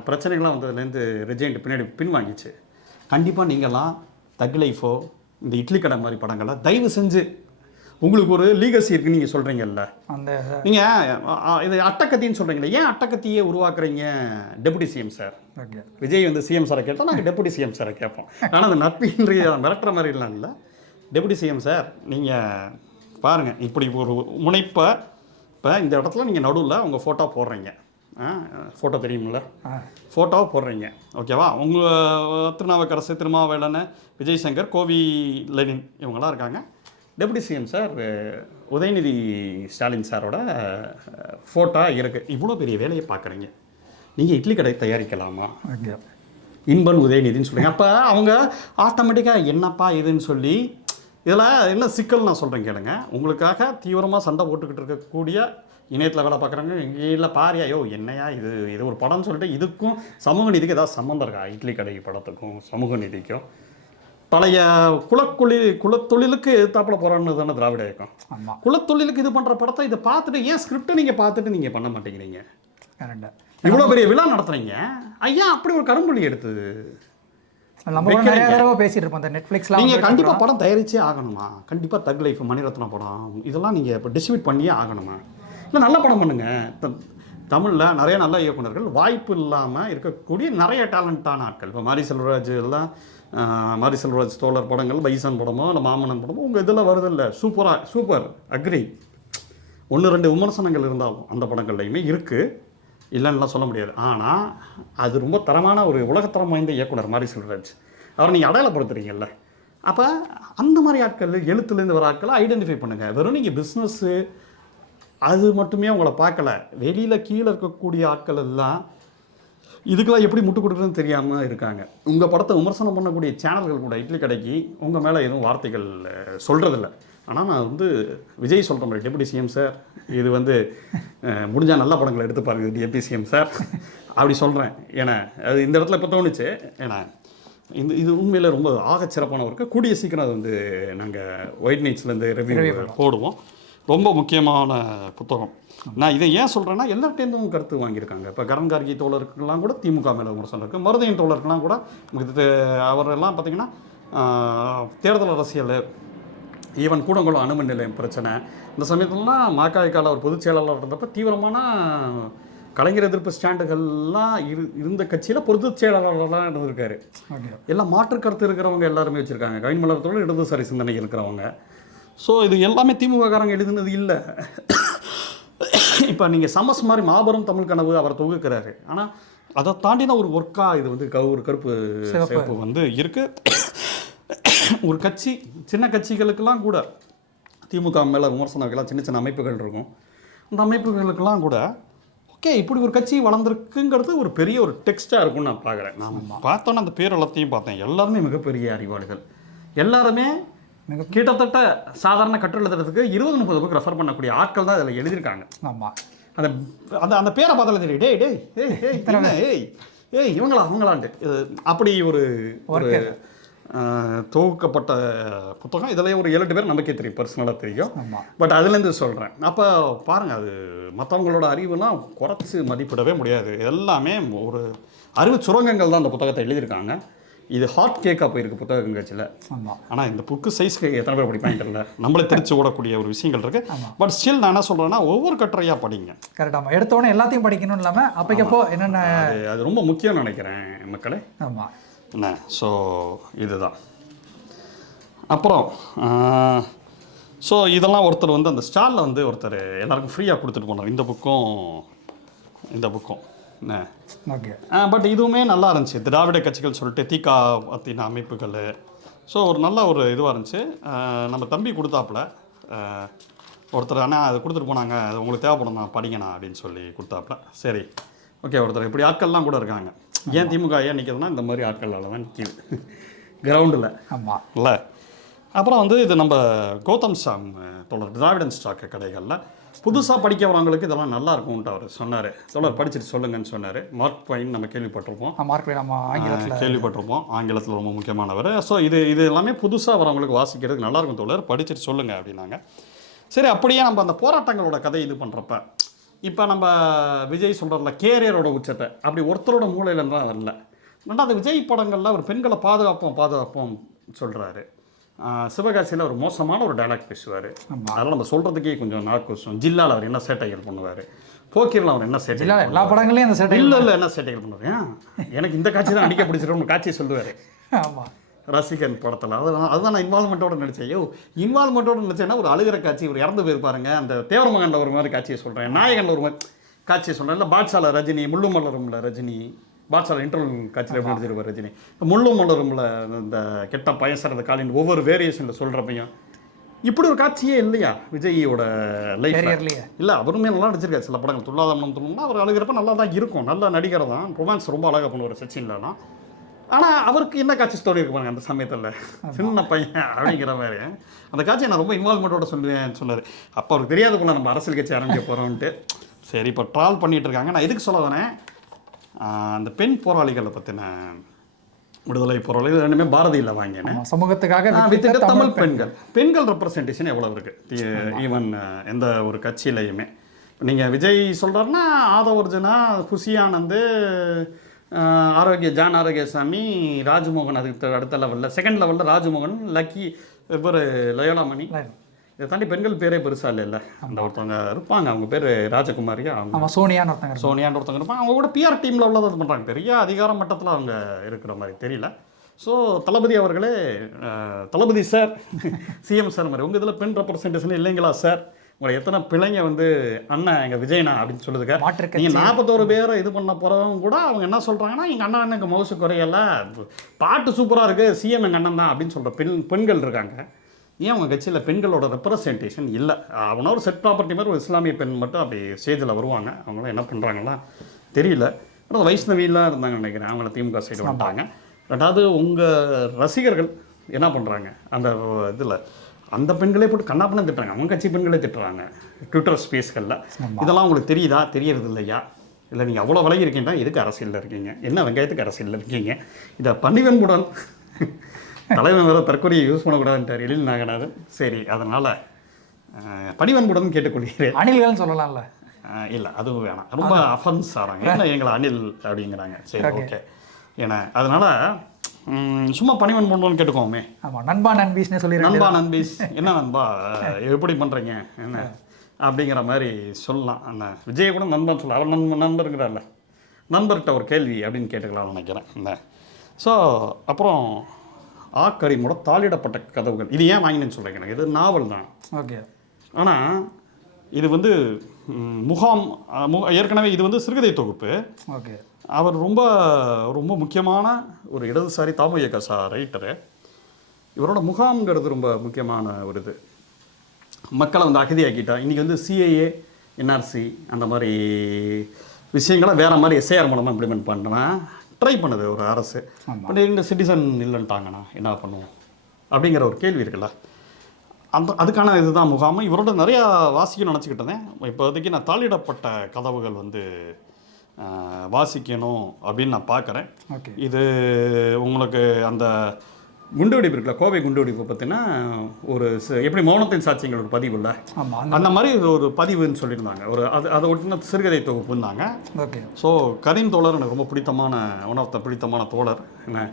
பிரச்சனைகள்லாம் வந்ததுலேருந்து ரெஜென்ட் பின்னாடி பின்வாங்கிச்சு. கண்டிப்பாக நீங்கள்லாம் தக் லைஃபோ இந்த இட்லி கடை மாதிரி படங்களை தயவு செஞ்சு, உங்களுக்கு ஒரு லீகசி இருக்குன்னு நீங்கள் சொல்கிறீங்கல்ல, நீங்கள் இது அட்டக்கத்தின்னு சொல்கிறீங்களே, ஏன் அட்டக்கத்தியே உருவாக்குறீங்க? டெபுட்டி சிஎம் சார், விஜய் வந்து சிஎம் சாரை கேட்டால் நாங்கள் டெபுட்டி சிஎம் சாரை கேட்போம். ஆனால் அந்த நட்பின்றிய மிரட்டுற மாதிரிலாம் இல்லை. டெபுட்டி சிஎம் சார், நீங்கள் பாருங்கள், இப்படி ஒரு முனைப்பை இப்போ இந்த இடத்துல நீங்கள் நடுவில் உங்கள் ஃபோட்டோ போடுறீங்க, ஃபோட்டோ தெரியுமில்ல, ஃபோட்டோவை போடுறீங்க, ஓகேவா? உங்கள் திருநாவுக்கரசு, திருமாவேலன், விஜய் சங்கர், கோவி லெனின் இவங்களாம் இருக்காங்க. Deputy CM sir Udhayanidhi Stalin சாரோட ஃபோட்டோ இருக்குது. இவ்வளோ பெரிய வேலையை பார்க்குறீங்க, நீங்கள் இட்லி கடை தயாரிக்கலாமா? இன்பன் உதயநிதின்னு சொல்லுங்கள். அப்போ அவங்க ஆட்டோமேட்டிக்காக என்னப்பா இதுன்னு சொல்லி, இதில் என்ன சிக்கல் நான் சொல்கிறேன் கேளுங்க. உங்களுக்காக தீவிரமாக சண்டை போட்டுக்கிட்டு இருக்கக்கூடிய இணையத்தில் வேலை பார்க்குறாங்க, இல்லை பாரியா, யோ என்னையா இது இது ஒரு படம்னு சொல்லிட்டு இதுக்கும் சமூக நீதிக்கு ஏதாவது சம்மந்தம் இருக்கா? இட்லி கடை படத்துக்கும் சமூக நீதிக்கும் பழைய குலத்தொழிலுக்கு எதிர்த்தாப்புல போகிறான்னு தானே திராவிட இயக்கம். குலத்தொழிலுக்கு இது பண்ணுற படத்தை இதை பார்த்துட்டு ஏன் ஸ்கிரிப்டை நீங்கள் பார்த்துட்டு நீங்கள் பண்ண மாட்டேங்கிறீங்க? இவ்வளோ பெரிய விழா நடத்துறீங்க, ஐயா அப்படி ஒரு கரும்புள்ளி எடுத்து பேசிட்டு இருப்போம். நெட்ஃப்ளிக்ஸ்ல நீங்கள் கண்டிப்பாக படம் தயாரிச்சே ஆகணுமா? கண்டிப்பாக தக் லைஃப், மணிரத்னம் படம், இதெல்லாம் நீங்கள் இப்போ டிஸ்ட்ரிபியூட் பண்ணியே ஆகணுமா? இல்லை நல்ல படம் பண்ணுங்கள். தமிழில் நிறைய நல்ல இயக்குனர்கள், வாய்ப்பு இல்லாமல் இருக்கக்கூடிய நிறைய டேலண்டான ஆட்கள். இப்போ மாரி செல்வராஜ் எல்லாம், மாரி செல்வராஜ் தோழர் படங்கள், பைசன் படமோ இல்லை மாமன்னன் படமோ உங்கள் இதில் வருது இல்லை, சூப்பர் அக்ரி. 1-2 விமர்சனங்கள் இருந்தாலும் அந்த படங்கள்லையுமே இருக்குது, இல்லைன்னுலாம் சொல்ல முடியாது. ஆனால் அது ரொம்ப தரமான ஒரு உலகத்தரம் வாய்ந்த இயக்குனர் மாரி செல்வராஜ். அவரை நீங்கள் அடையாளப்படுத்துறீங்கல்ல, அப்போ அந்த மாதிரி ஆட்கள், எழுத்துலேருந்து வர ஆட்களை ஐடென்டிஃபை பண்ணுங்கள். வெறும் நீங்கள் பிஸ்னஸ்ஸு அது மட்டுமே உங்களை பார்க்கல, வெளியில் கீழே இருக்கக்கூடிய ஆட்கள் எல்லாம் இதுக்கெல்லாம் எப்படி முட்டு கொடுக்குறதுன்னு தெரியாமல் இருக்காங்க. உங்கள் படத்தை விமர்சனம் பண்ணக்கூடிய சேனல்கள் கூட இட்லி கடைக்கு உங்கள் மேலே எதுவும் வார்த்தைகள் சொல்கிறதில்ல. ஆனால் நான் வந்து விஜய் சொல்கிற மாதிரி, டெபுட்டி சிஎம் சார் இது வந்து முடிஞ்சால் நல்ல படங்களை எடுத்து பாருங்கள் டெபுட்டி சிஎம் சார் அப்படி சொல்கிறேன். ஏன்னா அது இந்த இடத்துல இப்போ தோணுச்சு. ஏன்னா இது உண்மையில் ரொம்ப ஆகச்சிறப்பான ஒர்க்கு. கூடிய சீக்கிரம் அது வந்து நாங்கள் ஒயிட் நைட்ஸ்லேருந்து ரிவ்யூ போடுவோம். ரொம்ப முக்கியமான புத்தகம். நான் இதை ஏன் சொல்கிறேன்னா, எல்லார்ட்டேருந்தும் கருத்து வாங்கியிருக்காங்க. இப்போ கரண் கார்கி தோழருக்குலாம் கூட திமுக மேலே விமர்சனம் இருக்குது. மருதையன் தோழருக்குலாம் கூட அவரெல்லாம் பார்த்திங்கன்னா தேர்தல் அரசியல், ஈவன் கூடங்குளம் அணுமின் நிலையம் பிரச்சனை, இந்த சமயத்துலலாம் மகாய்க்கால ஒரு பொதுச் செயலாளர் இருந்தப்போ தீவிரமான கலைஞர் எதிர்ப்பு ஸ்டாண்டுகள்லாம் இருந்த கட்சியில் பொதுச் செயலாளர்களாக இருந்திருக்காரு. எல்லாம் மாற்று கருத்து இருக்கிறவங்க எல்லாருமே வச்சுருக்காங்க. கவின்மலத்தோடு இடதுசாரி சிந்தனை இருக்கிறவங்க. ஸோ இது எல்லாமே திமுககாரங்க எழுதுனது இல்லை. இப்போ நீங்கள் சமஸ் மாதிரி மாபெரும் தமிழ் கனவு அவர் தொகுக்கிறாரு. ஆனால் அதை தாண்டின ஒரு ஒர்க்காக இது வந்து ஒரு கருப்பு சிவப்பு வந்து இருக்குது. ஒரு கட்சி சின்ன கட்சிகளுக்கெல்லாம் கூட திமுக மேலே விமர்சனங்கள்லாம் சின்ன சின்ன அமைப்புகள் இருக்கும். அந்த அமைப்புகளுக்கெல்லாம் கூட ஓகே இப்படி ஒரு கட்சி வளர்ந்துருக்குங்கிறது ஒரு பெரிய ஒரு டெக்ஸ்ட்டாக இருக்கும்னு நான் பார்க்குறேன். நான் பார்த்தோன்னே அந்த பேர் எல்லாத்தையும் பார்த்தேன். எல்லாருமே மிகப்பெரிய அறிவாளிகள். எல்லாருமே கிட்டத்தட்ட சாதாரண கட்டுரை எழுதுறதுக்கு 20-30 புக் ரெஃபர் பண்ணக்கூடிய ஆட்கள் தான் அதில் எழுதியிருக்காங்க. ஆமாம். அந்த அந்த அந்த பேரை பார்த்தாலே தெரியும். டேய் டேய் ஏய் ஏய் ஏய் ஏய் அவங்களான்ட்டு அப்படி ஒரு தொகுக்கப்பட்ட புத்தகம். இதில் ஒரு 7-8 பேர் நமக்கே தெரியும், பர்சனலாக தெரியும். பட் அதுலேருந்து சொல்கிறேன். அப்போ பாருங்கள், அது மற்றவங்களோட அறிவுலாம் குறைச்சி மதிப்பிடவே முடியாது. எல்லாமே ஒரு அறிவு சுரங்கங்கள் தான் அந்த புத்தகத்தை எழுதியிருக்காங்க. இது ஹாட் கேக்காக போயிருக்கு புத்தக கண்காட்சியில். ஆனால் இந்த புக்கு சைஸ்க்கு எத்தனை பேர் படிப்பாங்க இல்லை, நம்மளே தெரிச்சு ஓடக்கூடிய ஒரு விஷயங்கள் இருக்குது. பட் ஸ்டில் நான் என்ன சொல்கிறேன்னா ஒவ்வொரு கட்டுரையாக படிங்க. கரெக்டாக எடுத்தோடனே எல்லாத்தையும் படிக்கணும்னு இல்லாமல் அப்போக்கப்போ என்னென்ன அது ரொம்ப முக்கியம்னு நினைக்கிறேன் மக்களே. ஆமாம் என்ன ஸோ இதுதான். அப்புறம் ஸோ இதெல்லாம் ஒருத்தர் வந்து அந்த ஸ்டாலில் வந்து ஒருத்தர் எல்லாருக்கும் ஃப்ரீயாக கொடுத்துட்டு போனார், இந்த புக்கும் என்ன. ஓகே. பட் இதுவுமே நல்லா இருந்துச்சு. திராவிட கட்சிகள் சொல்லிட்டு தீகா பற்றின அமைப்புகள். ஸோ ஒரு நல்ல ஒரு இதுவாக இருந்துச்சு. நம்ம தம்பி கொடுத்தாப்புல ஒருத்தர், ஆனால் அது கொடுத்துட்டு போனாங்க, அது உங்களுக்கு தேவைப்படும் நான் படிங்கண்ணா அப்படின்னு சொல்லி கொடுத்தாப்புல. சரி ஓகே. ஒருத்தர் இப்படி ஆட்கள்லாம் கூட இருக்காங்க. ஏன் திமுக ஏன் நிற்கிறதுனா இந்த மாதிரி ஆட்களால் தான் நிற்கிது கிரவுண்டில். ஆமாம் இல்லை. அப்புறம் வந்து இது நம்ம கௌதம் சாம் தொடர் திராவிடன் ஸ்டாக்கு கடைகளில் புதுசாக படிக்க வரவங்களுக்கு இதெல்லாம் நல்லா இருக்கும்ன்ட்டு அவர் சொன்னார். படிச்சுட்டு சொல்லுங்கன்னு சொன்னார். மார்க் ட்வைன் நம்ம கேள்விப்பட்டிருப்போம். ஆங்கிலத்தில் ரொம்ப முக்கியமானவர். ஸோ இது எல்லாமே புதுசாக வரவங்களுக்கு வாசிக்கிறதுக்கு நல்லாயிருக்கும் தோழர், படிச்சுட்டு சொல்லுங்கள் அப்படின்னாங்க. சரி, அப்படியே நம்ம அந்த போராட்டங்களோட கதை இது பண்ணுறப்ப இப்போ நம்ம விஜய் சொல்கிறதுல கேரியரோட உச்சத்தை அப்படி ஒருத்தரோட மூலையிலேருந்து தான் வரல. ரெண்டாவது விஜய் படங்களில் ஒரு பெண்களை பாதுகாப்போம் சொல்கிறாரு. சிவகாசியில் ஒரு மோசமான ஒரு டைலாக் பேசுவார். அதெல்லாம் நம்ம சொல்கிறதுக்கே கொஞ்சம் நாட்கோசம். ஜில்லாவில் அவர் என்ன சேட்டைகள் பண்ணுவார், போக்கிரில் அவர் என்ன சேட்டை, எல்லா படங்களையும் அந்த சேட்டை இல்லை என்ன சேட்டைகள் பண்ணுவார். எனக்கு இந்த காட்சி தான் அடிக்க பிடிச்சிருக்கோம் காட்சியை சொல்லுவார். ஆமாம், ரசிகன் படத்தில் அதுதான் நான் இன்வால்மெண்ட்டோடு நினச்சேன். இன்வால்மெண்ட்டோடு நினச்சேன்னா ஒரு அழுகிற காட்சி, ஒரு இறந்து போயிருப்பாருங்க. அந்த தேவரமகனில் ஒரு மாதிரி காட்சியை சொல்கிறேன், நாயகனில் ஒரு மாதிரி காட்சியை சொல்கிறேன். இல்லை பாட்ஷால ரஜினி, முள்ளு மலரும்ல ரஜினி, பாட்ஷால இன்டர்வல் காட்சியில் எப்படி நடிச்சிருப்பார் ரஜினி. முள்ளு மலரும்ல இந்த கெட்ட பயசரத காலின் ஒவ்வொரு வேரியேஷனில் சொல்கிறப்பையும் இப்படி ஒரு காட்சியே இல்லையா விஜயோட லைஃப்ல? இல்லை, அவருமே நல்லா நடிச்சிருக்காரு. சில படங்கள் துல்லாதமனம் தோணுன்னா அவர் அழுகிறப்ப நல்லா தான் இருக்கும். நல்ல நடிகர் தான், ரொமான்ஸ் ரொம்ப அழகாக பண்ணுவார் சச்சின்லாம். ஆனால் அவருக்கு என்ன காட்சி ஸ்டோரி இருக்கு பாருங்க அந்த சமயத்தில், சின்ன பையன் அப்படிங்கிற மாதிரி அந்த காட்சியை நான் ரொம்ப இன்வால்மெண்ட்டோட சொன்னார். அப்போ அவருக்கு தெரியாது போல நம்ம அரசியல் கட்சி ஆரம்பிக்க போகிறோன்ட்டு. சரி, இப்போ ட்ராவல் பண்ணிகிட்டு இருக்காங்க. நான் எதுக்கு சொல்ல வரேன், அந்த பெண் போராளிகளை பற்றின விடுதலை போராளிகள் ரெண்டுமே பாரதியில் வாங்கினேன் சமூகத்துக்காக. வித்துட்டு தமிழ் பெண்கள் ரெப்ரசன்டேஷன் எவ்வளோ இருக்குது ஈவன் எந்த ஒரு கட்சியிலையுமே. நீங்கள் விஜய் சொல்கிறாருன்னா ஆதவர்ஜனா, குஷி ஆனந்த், ஜான் ஆரோக்கியசாமி, ராஜ்மோகன், அதுக்கு அடுத்த லெவலில் செகண்ட் லெவலில் ராஜ்மோகன், லக்கி, இவர் லயோலாமணி. இதை தாண்டி பெண்கள் பேரே பெருசாக இல்லை. அந்த ஒருத்தவங்க இருப்பாங்க, அவங்க பேர் ராஜகுமாரியா, அவங்க சோனியான்னு ஒருத்தவங்க இருப்பாங்க. அவங்க கூட பிஆர் டீமில் உள்ளதை இது பண்ணுறாங்க. பெரிய அதிகார மட்டத்தில் அவங்க இருக்கிற மாதிரி தெரியல. ஸோ தளபதி அவர்களே, தளபதி சார், சிஎம் சார் மாதிரி உங்கள் இதில் பெண் ரெப்ரசன்டேஷன் இல்லைங்களா சார், உங்களை எத்தனை பிள்ளைங்க வந்து அண்ணன் எங்கள் விஜயனா அப்படின்னு சொல்லுதுங்க. நீங்கள் 41 பேரை இது பண்ண போகிறவங்க கூட அவங்க என்ன சொல்கிறாங்கன்னா, எங்கள் அண்ணன் எங்கள் மவுசு குறையல, பாட்டு சூப்பராக இருக்குது, சிஎம் எங்கள் அண்ணன் தான் அப்படின்னு சொல்கிற பெண்கள் இருக்காங்க. ஏன் அவங்க கட்சியில் பெண்களோட ரெப்ரசன்டேஷன் இல்லை? அவனா ஒரு செட் ப்ராப்பர்ட்டி மாதிரி ஒரு இஸ்லாமிய பெண் மட்டும் அப்படி ஸ்டேஜில் வருவாங்க. அவங்களாம் என்ன பண்ணுறாங்களா தெரியல. ஆனால் வைஷ்ணவிலாம் இருந்தாங்கன்னு நினைக்கிறேன், அவங்கள திமுக சைடு வந்துட்டாங்க. ரெண்டாவது உங்கள் ரசிகர்கள் என்ன பண்ணுறாங்க அந்த இதில், அந்த பெண்களே போட்டு கண்ணாப்பண்ண திட்டுறாங்க, அவங்க கட்சி பெண்களே திட்டுறாங்க ட்விட்டர் ஸ்பேஸ்களில். இதெல்லாம் உங்களுக்கு தெரியுதா, தெரியறது இல்லையா? இல்லை நீங்கள் அவ்வளோ விலகி இருக்கீங்கன்னா எதுக்கு அரசியலில் இருக்கீங்க, என்ன வெங்காயத்துக்கு அரசியலில் இருக்கீங்க? இதை பன்னிவன்புடன் தலைவன் வேறு தற்கொலையை யூஸ் பண்ணக்கூடாதுன்ட்டார் எழில் நாகநாதன். சரி, அதனால் பணிவன்புடன் கேட்டுக்கொள்கிறேன். அணில்கள்னு சொல்லலாம்ல? இல்லை, அதுவும் வேணாம், ரொம்ப அஃபென்ஸ் ஆகிறாங்க. ஏன்னா எங்களை அணில் அப்படிங்கிறாங்க. சரி, ஓகே. ஏன்னா அதனால் சும்மா பணிவன் பண்ணுவோன்னு கேட்டுக்கோமே. ஆமாம், நண்பா நண்பீஸ்னே சொல்லி, நண்பா நண்பீஸ் என்ன நண்பா எப்படி பண்ணுறீங்க, என்ன அப்படிங்கிற மாதிரி சொல்லலாம். அண்ணன் விஜயை கூட நண்பன் சொல்லலாம். அவர் நண்பருங்கிறார்ல, நண்பர்கிட்ட ஒரு கேள்வி அப்படின்னு கேட்டுக்கலாம்னு நினைக்கிறேன். என்ன ஸோ அப்புறம் கரீமோட தாளிடப்பட்ட கதவுகள், இது ஏன் வாங்கினேன்னு சொல்கிறேன். இது நாவல் தான். ஓகே. ஆனால் இது வந்து முகாம் ஏற்கனவே இது வந்து சிறுகதை தொகுப்பு. ஓகே. அவர் ரொம்ப ரொம்ப முக்கியமான ஒரு இடதுசாரி தாமு இயக்க ரைட்டரு. இவரோட முகாம்ங்கிறது ரொம்ப முக்கியமான ஒரு இது. மக்களை வந்து அகதியாக்கிட்டா இன்றைக்கி வந்து சிஏஏ என்ஆர்சி அந்த மாதிரி விஷயங்களை வேறு மாதிரி எஸ்ஐஆர் மூலமாக இம்ப்ளிமெண்ட் பண்ணேன் ட்ரை பண்ணுது ஒரு அரசு. பட் இந்த சிட்டிசன் இல்லைன்ட்டாங்கண்ணா என்ன பண்ணுவோம் அப்படிங்கிற ஒரு கேள்வி இருக்குல்ல, அதுக்கான இதுதான் முகாம். இவரோட நிறையா வாசிக்கணும்னு நினச்சிக்கிட்டு இருந்தேன். இப்போதைக்கு நான் தாளிடப்பட்ட கதவுகள் வந்து வாசிக்கணும் அப்படின்னு நான் பார்க்குறேன். இது உங்களுக்கு அந்த குண்டுவெடிப்பு இருக்குல்ல, கோவை குண்டுவெடிப்பு பற்றினா ஒரு எப்படி மௌனத்தின் சாட்சியங்கள் ஒரு பதிவு இல்லை, அந்த மாதிரி ஒரு பதிவுன்னு சொல்லியிருந்தாங்க. ஒரு அதை ஒட்டின சிறுகதை தொகுப்புன்னாங்க. ஓகே. ஸோ கரீம் தோழர் எனக்கு ரொம்ப பிடித்தமான பிடித்தமான தோழர். என்ன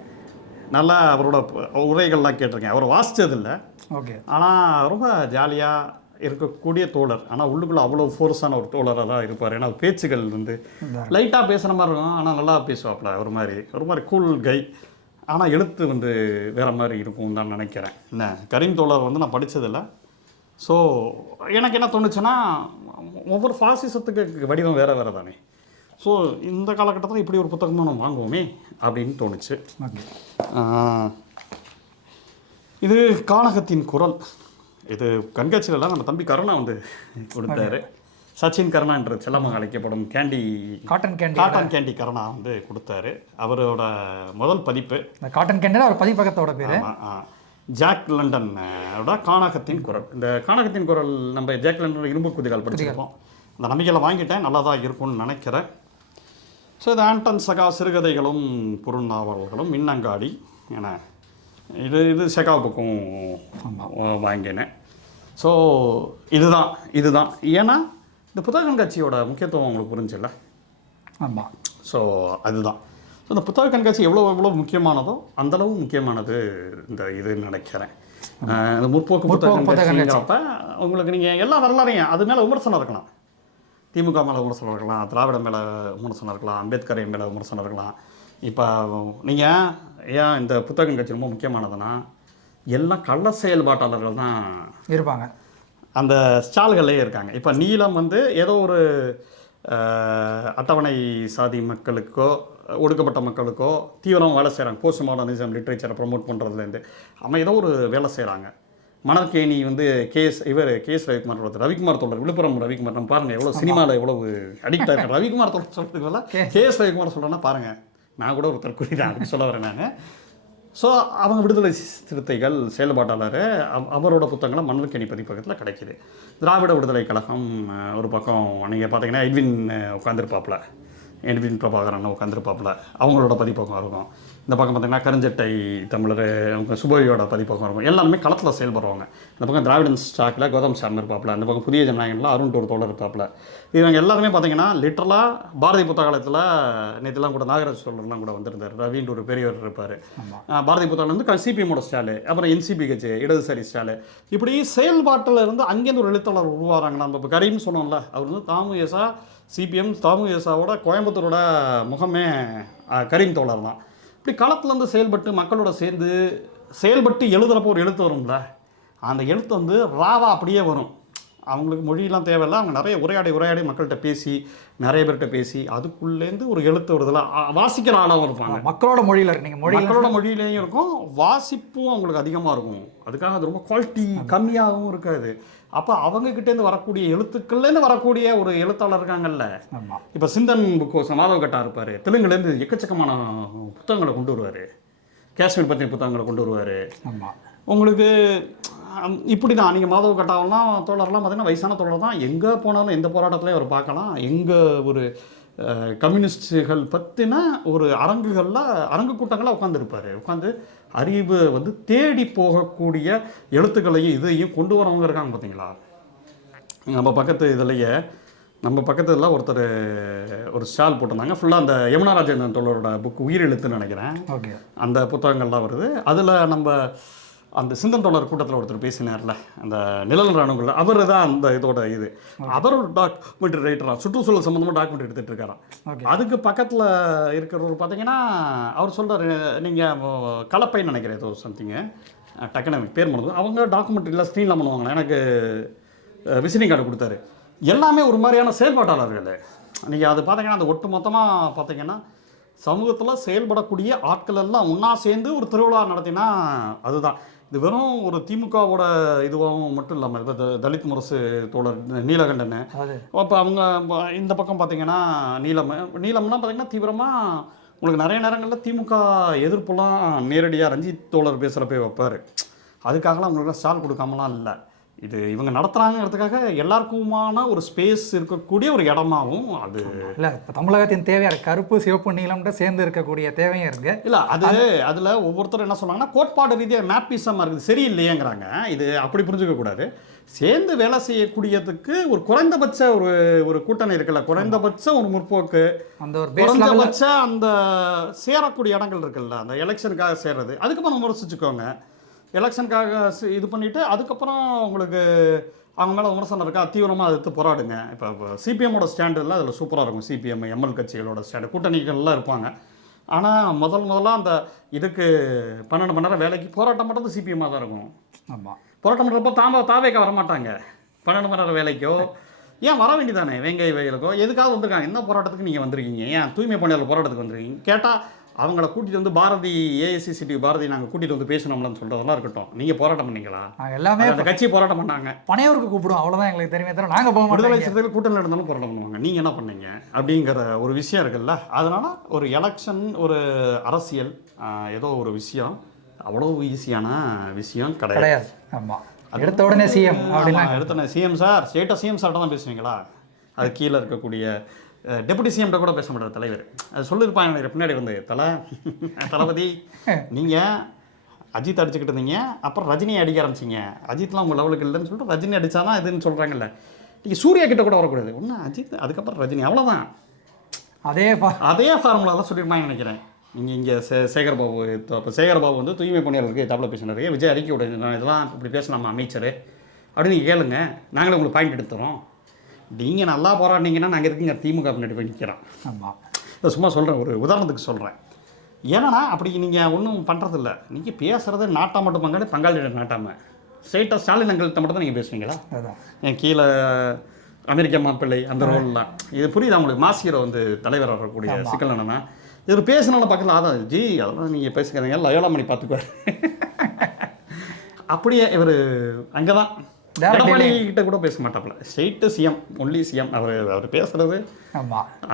நல்லா அவரோட உரைகள்லாம் கேட்டிருக்கேன். அவர் வாசித்ததில்லை. ஓகே. ஆனால் ரொம்ப ஜாலியாக இருக்கக்கூடிய தோழர். ஆனால் உள்ளுக்குள்ளே அவ்வளோ ஃபோர்ஸான ஒரு தோழராக தான் இருப்பார். ஏன்னா பேச்சுகள் வந்து லைட்டாக பேசுகிற மாதிரி இருக்கும், ஆனால் நல்லா பேசுவாப்பில். ஒரு மாதிரி கூல் கை. ஆனால் எழுத்து வந்து வேறு மாதிரி இருக்கும் தான் நினைக்கிறேன். என்ன கரீம் தோழர் வந்து நான் படித்ததில்லை. ஸோ எனக்கு என்ன தோணுச்சுன்னா, ஒவ்வொரு ஃபாசிசத்துக்கு வடிவம் வேறு வேறு தானே. ஸோ இந்த காலகட்டத்தில் இப்படி ஒரு புத்தகமாக நம்ம வாங்குவோமே அப்படின்னு தோணுச்சு. இது கானகத்தின் குரல். இது கண்காட்சியிலலாம் நம்ம தம்பி கருணா வந்து கொடுத்தாரு. சச்சின் கருணா என்ற செல்லமாக அழைக்கப்படும் காட்டன் கேண்டி கருணா வந்து கொடுத்தாரு. அவரோட முதல் பதிப்பு. காட்டன் கேண்டியில் அவர் பதிப்பகத்தோட பேர் ஜாக் லண்டனோட கானகத்தின் குரல். இந்த கானகத்தின் குரல் நம்ம ஜாக் லண்டன் இரும்பு குதிகால் படிச்சிருப்போம். அந்த நம்பிக்கையில் வாங்கிட்டேன், நல்லா தான் இருக்கும்னு நினைக்கிறேன். ஸோ இது ஆண்டன் சகா சிறுகதைகளும் குறுநாவல்களும் மின்னங்காடி என இது செகா புக்கும் வாங்கினேன். ஸோ இதுதான் ஏன்னா இந்த புத்தக கண்காட்சியோட முக்கியத்துவம் உங்களுக்கு புரிஞ்சில்ல. ஆமாம். ஸோ அதுதான். ஸோ இந்த புத்தக கண்காட்சி எவ்வளோ முக்கியமானதோ அந்தளவு முக்கியமானது இந்த இதுன்னு நினைக்கிறேன். இந்த முற்போக்கு புத்தக கண்காட்சிங்கிறப்ப உங்களுக்கு நீங்கள் எல்லா வரலாறையும் அது மேலே விமர்சனம் இருக்கலாம். திமுக மேலே விமர்சனம் இருக்கலாம், திராவிட மேலே விமர்சனம் இருக்கலாம், அம்பேத்கரை மேலே விமர்சனம் இருக்கலாம். இப்போ நீங்கள் ஏன் இந்த புத்தக கண்காட்சி ரொம்ப முக்கியமானதுன்னா, எல்லாம் கள்ள செயல்பாட்டாளர்கள் தான் இருப்பாங்க அந்த ஸ்டால்களே இருக்காங்க. இப்போ நீலம் வந்து ஏதோ ஒரு அட்டவணை சாதி மக்களுக்கோ ஒடுக்கப்பட்ட மக்களுக்கோ தீவிரம் வேலை செய்கிறாங்க. போஸ்ட் மாடர்னிசம் லிட்ரேச்சரை ப்ரொமோட் பண்ணுறதுலேருந்து அவன் ஏதோ ஒரு வேலை செய்கிறாங்க. மணற்கேணி வந்து கேஎஸ் ரவிக்குமார் ஒருத்தர், ரவிக்குமார் தோழர், விழுப்புரம் ரவிக்குமார். நம்ம பாருங்கள் எவ்வளோ சினிமாவில் எவ்வளவு அடிக்ட் ஆகிருக்கேன். ரவிக்குமார் தோழர் சொல்கிறதுக்கு பதிலாக கேஎஸ் ரவிக்குமார் சொல்கிறேன்னா பாருங்கள், நான் கூட ஒருத்தர் குறிதான் அப்படின்னு சொல்ல வரேன் நான். ஸோ அவங்க விடுதலை சிறுத்தைகள் செயல்பாட்டாளர், அவரோட புத்தகங்களை மணற்கேணி பதிப்பகத்தில் கிடைக்கிது. திராவிட விடுதலை கழகம் ஒரு பக்கம் நீங்கள் பார்த்தீங்கன்னா எட்வின் உட்காந்துருப்பாப்புல, எட்வின் பிரபாகரன் உட்காந்துருப்பாப்புல, அவங்களோட பதிப்பகம் இருக்கும். இந்த பக்கம் பார்த்திங்கன்னா கருஞ்சட்டை தமிழர் அவங்க சுபவியோட பதிப்பகம் இருக்கும். எல்லாருமே களத்தில் செயல்படுவாங்க. இந்த பக்கம் திராவிடன் ஸ்டாக்கில் கௌதம் சாமி இருப்பாப்புல, அந்த பக்கம் புதிய ஜனநாயகத்தில் அருண் ஒரு தோழர் இருப்பாப்புல. இவங்க எல்லாருமே பார்த்திங்கன்னா லிட்டரலாக பாரதி புத்தகாலயத்தில் நேற்றுலாம் கூட நாகராஜ் சோழர்லாம் கூட வந்திருந்தார். ரவின்ற ஒரு பெரியவர் இருப்பார். பாரதி புத்தகம் வந்து சிபிஎம்மோட ஸ்டாலு, அப்புறம் என்சிபி கட்சி இடதுசாரி ஸ்டாலு, இப்படி செயல்பாட்டில் இருந்து அங்கேருந்து ஒரு எழுத்தாளர் உருவாகிறாங்க. நம்ம இப்போ கரீம் சொன்னோம்ல, அவர் வந்து தாமுயசா சிபிஎம் தாமுயசாவோட கோயம்புத்தூரோட முகமே கரீம் தோழர் தான். இப்படி களத்துலேருந்து செயல்பட்டு மக்களோட சேர்ந்து செயல்பட்டு எழுதுகிறப்போ ஒரு எழுத்து வரும்ல, அந்த எழுத்து வந்து ராவா அப்படியே வரும். அவங்களுக்கு மொழியெல்லாம் தேவையில்லை. அவங்க நிறைய உரையாடி மக்கள்கிட்ட பேசி நிறைய பேர்கிட்ட பேசி அதுக்குள்ளேருந்து ஒரு எழுத்து வருதுல, வாசிக்கிற ஆளாகவும் இருப்பாங்க. மக்களோட மொழியில் மக்களோட மொழியிலையும் இருக்கும், வாசிப்பும் அவங்களுக்கு அதிகமாக இருக்கும். அதுக்காக அது ரொம்ப குவாலிட்டி கம்மியாகவும் இருக்காது. அப்போ அவங்கக்கிட்டேருந்து வரக்கூடிய எழுத்துக்கள்லேருந்து வரக்கூடிய ஒரு எழுத்தாளர் இருக்காங்கல்ல. இப்போ சிந்தன் புக்கோஸ் மாதவ் கட்டா இருப்பார், தெலுங்குலேருந்து எக்கச்சக்கமான புத்தகங்களை கொண்டு வருவார், காஷ்மீர் பற்றின புத்தகங்களை கொண்டு வருவார். உங்களுக்கு இப்படி தான் நீங்கள் மாதவ கட்டாவெல்லாம் தோழர்லாம் பார்த்தீங்கன்னா வயசான தோழர் தான். எங்கே போனாலும் எந்த போராட்டத்துலேயும் அவர் பார்க்கலாம். எங்கே ஒரு கம்யூனிஸ்டுகள் பற்றின ஒரு அரங்கு கூட்டங்களாக உட்காந்துருப்பார். உட்காந்து அறிவு வந்து தேடி போகக்கூடிய எழுத்துக்களையும் இதையும் கொண்டு வரவங்க இருக்காங்க பார்த்தீங்களா. நம்ம பக்கத்தில் ஒருத்தர் ஒரு ஸ்டால் போட்டிருந்தாங்க. ஃபுல்லாக அந்த யமுனா ராஜேந்திரன் தோழரோட புக் உயிரெழுத்துன்னு நினைக்கிறேன். ஓகே. அந்த புத்தகங்கள்லாம் வருது. அதில் நம்ம அந்த சிந்தன் தொடர் கூட்டத்தில் ஒருத்தர் பேசினார்ல அந்த நிழல் ராணுவங்கள் அவர் தான் அந்த இதோட இது அவர் ஒரு டாக்குமெண்ட்ரி ரைட்டரா சுற்றுச்சூழல் சம்மந்தமாக டாக்குமெண்ட்ரி எடுத்துகிட்டு இருக்காராம். அதுக்கு பக்கத்தில் இருக்கிறவர் பார்த்தீங்கன்னா அவர் சொல்கிறார் நீங்கள் கலப்பைன்னு நினைக்கிறேன் ஏதோ சம்திங்கு டக்குன்னு எனக்கு பேர் மறந்து அவங்க டாக்குமெண்ட்ரியில் ஸ்க்ரீனில் பண்ணுவாங்களே எனக்கு விசிட்டிங் கார்டு கொடுத்தாரு. எல்லாமே ஒரு மாதிரியான செயல்பாட்டாளர்கள். நீங்கள் அது பார்த்தீங்கன்னா அந்த ஒட்டு மொத்தமாக பார்த்தீங்கன்னா சமூகத்தில் செயல்படக்கூடிய ஆட்கள் எல்லாம் ஒன்றா சேர்ந்து ஒரு திருவிழா நடத்தினா அதுதான். இது வெறும் ஒரு திமுகவோட இதுவாகவும் மட்டும் இல்லாமல் இப்போ தலித் முரசு தோழர் நீலகண்டன் அப்போ அவங்க இந்த பக்கம் பார்த்தீங்கன்னா நீலம்னா பார்த்தீங்கன்னா தீவிரமாக உங்களுக்கு நிறைய நேரங்களில் திமுக எதிர்ப்புலாம் நேரடியாக ரஞ்சித் தோழர் பேசுகிறப்ப வைப்பார். அதுக்காகலாம் அவங்களுக்கு ஸ்டால் கொடுக்காமலாம் இல்லை. இது இவங்க நடத்துகிறாங்கிறதுக்காக எல்லாருக்குமான ஒரு ஸ்பேஸ் இருக்கக்கூடிய ஒரு இடமாவும் அது இல்லை. இப்போ தமிழகத்தின் தேவையாக கருப்பு சிவப்பு நீளம்ன்ற சேர்ந்து இருக்கக்கூடிய தேவையும் இருக்குது. இல்லை அதில் ஒவ்வொருத்தரும் என்ன சொல்கிறாங்கன்னா கோட்பாடு ரீதியாக மேப்பீசமாக இருக்குது சரியில்லையேங்கிறாங்க. இது அப்படி புரிஞ்சுக்கக்கூடாது. சேர்ந்து வேலை செய்யக்கூடியதுக்கு ஒரு குறைந்தபட்ச ஒரு கூட்டணி இருக்குல்ல, குறைந்தபட்ச ஒரு முற்போக்கு, அந்த ஒரு குறைந்தபட்ச அந்த சேரக்கூடிய இடங்கள் இருக்குல்ல, அந்த எலெக்ஷனுக்காக சேர்றது அதுக்கப்புறம் நம்ம விமர்சிச்சுக்கோங்க. எலெக்ஷனுக்காக இது பண்ணிவிட்டு அதுக்கப்புறம் உங்களுக்கு அவங்க மேலே விமர்சனம் இருக்கா தீவிரமாக எடுத்து போராடுங்க. இப்போ சிபிஎம்மோட ஸ்டாண்டுலாம் அதில் சூப்பராக இருக்கும். சிபிஎம் எம்எல் கட்சிகளோட ஸ்டாண்டு கூட்டணிகள்லாம் இருப்பாங்க. ஆனால் முதலாக அந்த இதுக்கு 12 மணி நேரம் வேலைக்கு போராட்டம் பண்ணுறது சிபிஎம்மாக தான் இருக்கும். ஆமாம், போராட்டம் பண்ணுறப்போ தாவேக்க வரமாட்டாங்க. 12 மணி நேரம் வேலைக்கோ ஏன் வர வேண்டியதானே வேங்கை வயலுக்கோ எதுக்காக வந்திருக்காங்க? என்ன போராட்டத்துக்கு நீங்கள் வந்திருக்கீங்க? ஏன் தூய்மை பணியாளர் போராட்டத்துக்கு வந்திருக்கீங்க கேட்டால் அவங்கள கூட்டிகிட்டு வந்து பாரதி ஏஐசிசிடி பாரதி நாங்கள் கூட்டிகிட்டு வந்து பேசணும்லன்னு சொல்கிறதெல்லாம் இருக்கட்டும். நீங்கள் போராட்டம் பண்ணீங்களா? எல்லாமே அந்த கட்சி போராட்டம் பண்ணாங்க. பனையூருக்கு கூப்பிடும் அவ்வளோதான் எங்களுக்கு தெரியுமே தவிர நாங்கள் போக விடுதலை சிறுத்தைகள் கூட்டணி நடந்தாலும் போராட்டம் பண்ணுவாங்க. நீங்கள் என்ன பண்ணீங்க அப்படிங்கிற ஒரு விஷயம் இருக்குல்ல. அதனால் ஒரு எலெக்ஷன் ஒரு அரசியல் ஏதோ ஒரு விஷயம் அவ்வளோ ஈஸியான விஷயம் கிடையாது. ஆமாம், எடுத்த உடனே சிஎம் அப்படின்னா எடுத்த சிஎம் சார் ஸ்டேட்டாக சிஎம் சார்ட்ட தான் பேசுவீங்களா? அது கீழே இருக்கக்கூடிய டெபுட்டி சிஎம்கிட்ட கூட பேச மாட்டார் தலைவர். அது சொல்லியிருப்பாங்க பின்னாடி வந்து தளபதி நீங்கள் அஜித் அடிச்சுக்கிட்டு இருந்தீங்க, அப்புறம் ரஜினியை அடிக்க ஆரம்பிச்சிங்க, அஜித்லாம் உங்கள் லெவலுக்கு இல்லைன்னு சொல்லிட்டு ரஜினி அடித்தா தான் இதுன்னு சொல்கிறாங்கல்ல. நீங்கள் சூர்யா கிட்ட கூட வரக்கூடாது, ஒன்று அஜித் அதுக்கப்புறம் ரஜினி, அவ்வளோதான். அதே ஃபார்முலாலாம் சொல்லியிருப்பாங்க நினைக்கிறேன். நீங்கள் இங்கே சேகர்பாபு இப்போ சேகர்பாபு வந்து தூய்மை பணியாளருக்கு தப்பில் பேசினாரு. விஜய் அறிக்கை விட இதெல்லாம் இப்படி பேசலாமா அமைச்சர் அப்படின்னு நீங்கள் கேளுங்க, நாங்களே உங்களுக்கு பாயிண்ட் எடுத்துறோம். நீங்கள் நல்லா போராடினீங்கன்னா நாங்கள் இருக்குங்க திமுக பின்னாடி போய் நிற்கிறோம். ஆமாம், சும்மா சொல்கிறேன், ஒரு உதாரணத்துக்கு சொல்கிறேன். ஏன்னா அப்படி நீங்கள் ஒன்றும் பண்ணுறதில்ல. நீங்கள் பேசுகிறது நாட்டா மட்டும் பங்காளியிடம் நாட்டாமல் ஸ்ட்ரெயிட்டாக ஸ்டாலின் அங்கள்கிட்ட மட்டும் தான் நீங்கள் பேசுவீங்களா? என் கீழே அமெரிக்கா மாப்பிள்ளை அந்த ரோல்லாம் இது புரியுது அவங்களுக்கு. மாஸ் ஹீரோ வந்து தலைவர் வரக்கூடிய சிக்கல் என்னன்னா இவர் பேசினால பக்கத்தில் அதான் ஜி அதெல்லாம் நீங்கள் பேசிக்கிறீங்க லயோலாமணி பார்த்துக்குவார். அப்படியே இவர் அங்கே தான் எடப்பாடி கிட்ட கூட பேச மாட்டாப்புல. Straight CM only CM. அவர் பேசுறது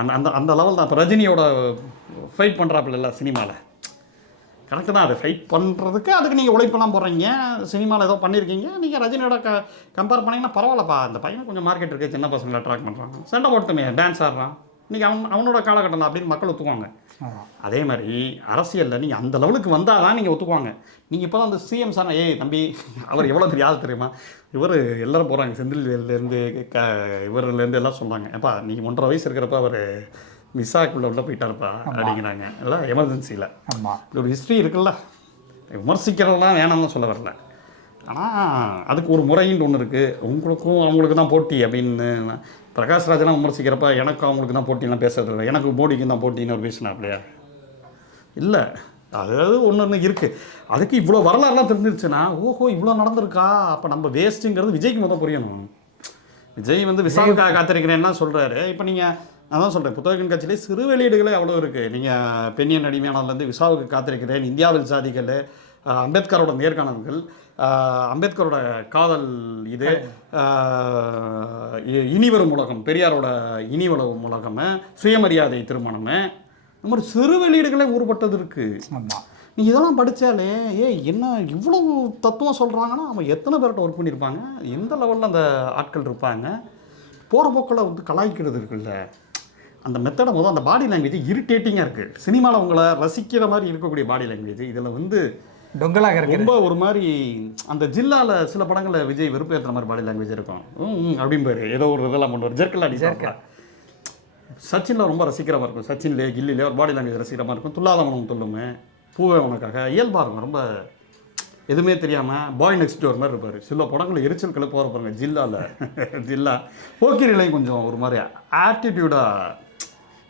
அந்த அந்த அந்த லெவல் தான். இப்போ ரஜினியோட ஃபைட் பண்ணுறாப்புல இல்லை சினிமாவில் கரெக்டு தான். அதை ஃபைட் பண்ணுறதுக்கு அதுக்கு நீங்கள் உழைப்பெல்லாம் போடுறீங்க. சினிமாவில் ஏதோ பண்ணியிருக்கீங்க, நீங்கள் ரஜினியோட கம்பேர் பண்ணிங்கன்னா பரவாயில்லப்பா, அந்த பையனை கொஞ்சம் மார்க்கெட் இருக்குது, சின்ன பசங்களை அட்ராக்ட் பண்ணுறாங்க, சண்டை போட்டுமே டான்ஸ் ஆடுறான், இன்றைக்கி அவனோட காலகட்டம் தான் அப்படின்னு மக்கள் ஒத்துக்குவாங்க. அதே மாதிரி அரசியலில் நீங்கள் அந்த லெவலுக்கு வந்தால் தான் நீங்கள் ஒத்துக்குவாங்க. நீங்கள் இப்போ தான் அந்த சிஎம் சார் தம்பி அவர் எவ்வளோ பெரிய ஆள் தெரியுமா, இவர் எல்லோரும் போகிறாங்க செந்தில்வேலேருந்து இவர்லேருந்து எல்லாம் சொல்கிறாங்க, ஏப்பா நீங்கள் 1.5 வயசு இருக்கிறப்ப அவர் மிஸ்ஸாக்குள்ளே போயிட்டாருப்பா அப்படிங்கிறாங்க. எல்லாம் எமர்ஜென்சியில். இப்படி ஒரு ஹிஸ்ட்ரி இருக்குல்ல. விமர்சிக்கிறதெல்லாம் வேணாம்னு சொல்ல வரல, ஆனால் அதுக்கு ஒரு முறைன்னு ஒன்று இருக்குது. உங்களுக்கும் அவங்களுக்கு தான் போட்டி அப்படின்னு பிரகாஷ்ராஜெலாம் விமர்சிக்கிறப்ப எனக்கு அவங்களுக்கு தான் போட்டிலாம் பேசுறது இல்லை, எனக்கு மோடிக்கு தான் போட்டின்னு ஒரு பேசினா அப்படியா இல்லை. அதாவது ஒன்று இருக்குது. அதுக்கு இவ்வளோ வரலாறுலாம் தெரிஞ்சிருச்சுன்னா ஓஹோ இவ்வளோ நடந்திருக்கா, அப்போ நம்ம வேஸ்ட்டுங்கிறது விஜய்க்கு முதல் புரியணும். விஜய் வந்து விசாவுக்காக காத்திருக்கிறேன்னா சொல்கிறாரு. இப்போ நீங்கள் அதான் சொல்கிறேன், புத்தகத்தின் கட்சியிலே சிறு வெளியீடுகளே அவ்வளோ இருக்குது. நீங்கள் பெண்ணியன் அடிமையானதுலேருந்து விசாவுக்கு காத்திருக்கிறேன், இந்தியாவில் சாதிக்கல், அம்பேத்கரோட நேர்காணல்கள், அம்பேத்கரோட காதல், இது இனிவரும் உலகம், பெரியாரோட இனிவரும் உலகம், சுயமரியாதை திருமணம், இந்த மாதிரி சிறு வெளியீடுகளே ஊறுபட்டது இருக்குது. நீங்கள் இதெல்லாம் படித்தாலே என்ன இவ்வளோ தத்துவம் சொல்கிறாங்கன்னா அவன் எத்தனை பேர்கிட்ட ஒர்க் பண்ணியிருப்பாங்க, எந்த லெவலில் அந்த ஆட்கள் இருப்பாங்க. போகிற போக்கில் வந்து கலாய்க்கிறது இருக்குல்ல, அந்த மெத்தடை முதல் அந்த பாடி லாங்குவேஜ் இரிட்டேட்டிங்காக இருக்குது. சினிமாவில் உங்களை ரசிக்கிற மாதிரி இருக்கக்கூடிய பாடி லாங்குவேஜ் இதில் வந்து டொங்கலாக இருக்கு. ரொம்ப ஒரு மாதிரி அந்த ஜில்லாவில் சில படங்களில் விஜய் வெறுப்பேற்றுற மாதிரி பாடி லாங்குவேஜ் இருக்கும். அப்படிம்பாரு ஏதோ ஒரு இதெல்லாம் பண்ணுவார், ஜெர்க்கெல்லாம் அடிச்சிருக்கா. சச்சினில் ரொம்ப ரசிக்கிற மாதிரி இருக்கும். சச்சின்லேயே கில்லிலே ஒரு பாடி லாங்குவேஜ் ரசிக்கிற மாதிரி இருக்கும். துல்லாத மனம் துள்ளுமே, பூவே உனக்காக இயல்பாக இருக்கும். ரொம்ப எதுவுமே தெரியாமல் பாய் நெக்ஸ்ட் டோர் மாதிரி இருப்பார். சில படங்கள் எரிச்சல் கிளப்ப போகிற பாருங்க, ஜில்லா போக்கிரிலையும் கொஞ்சம் ஒரு மாதிரி ஆட்டிடியூடாக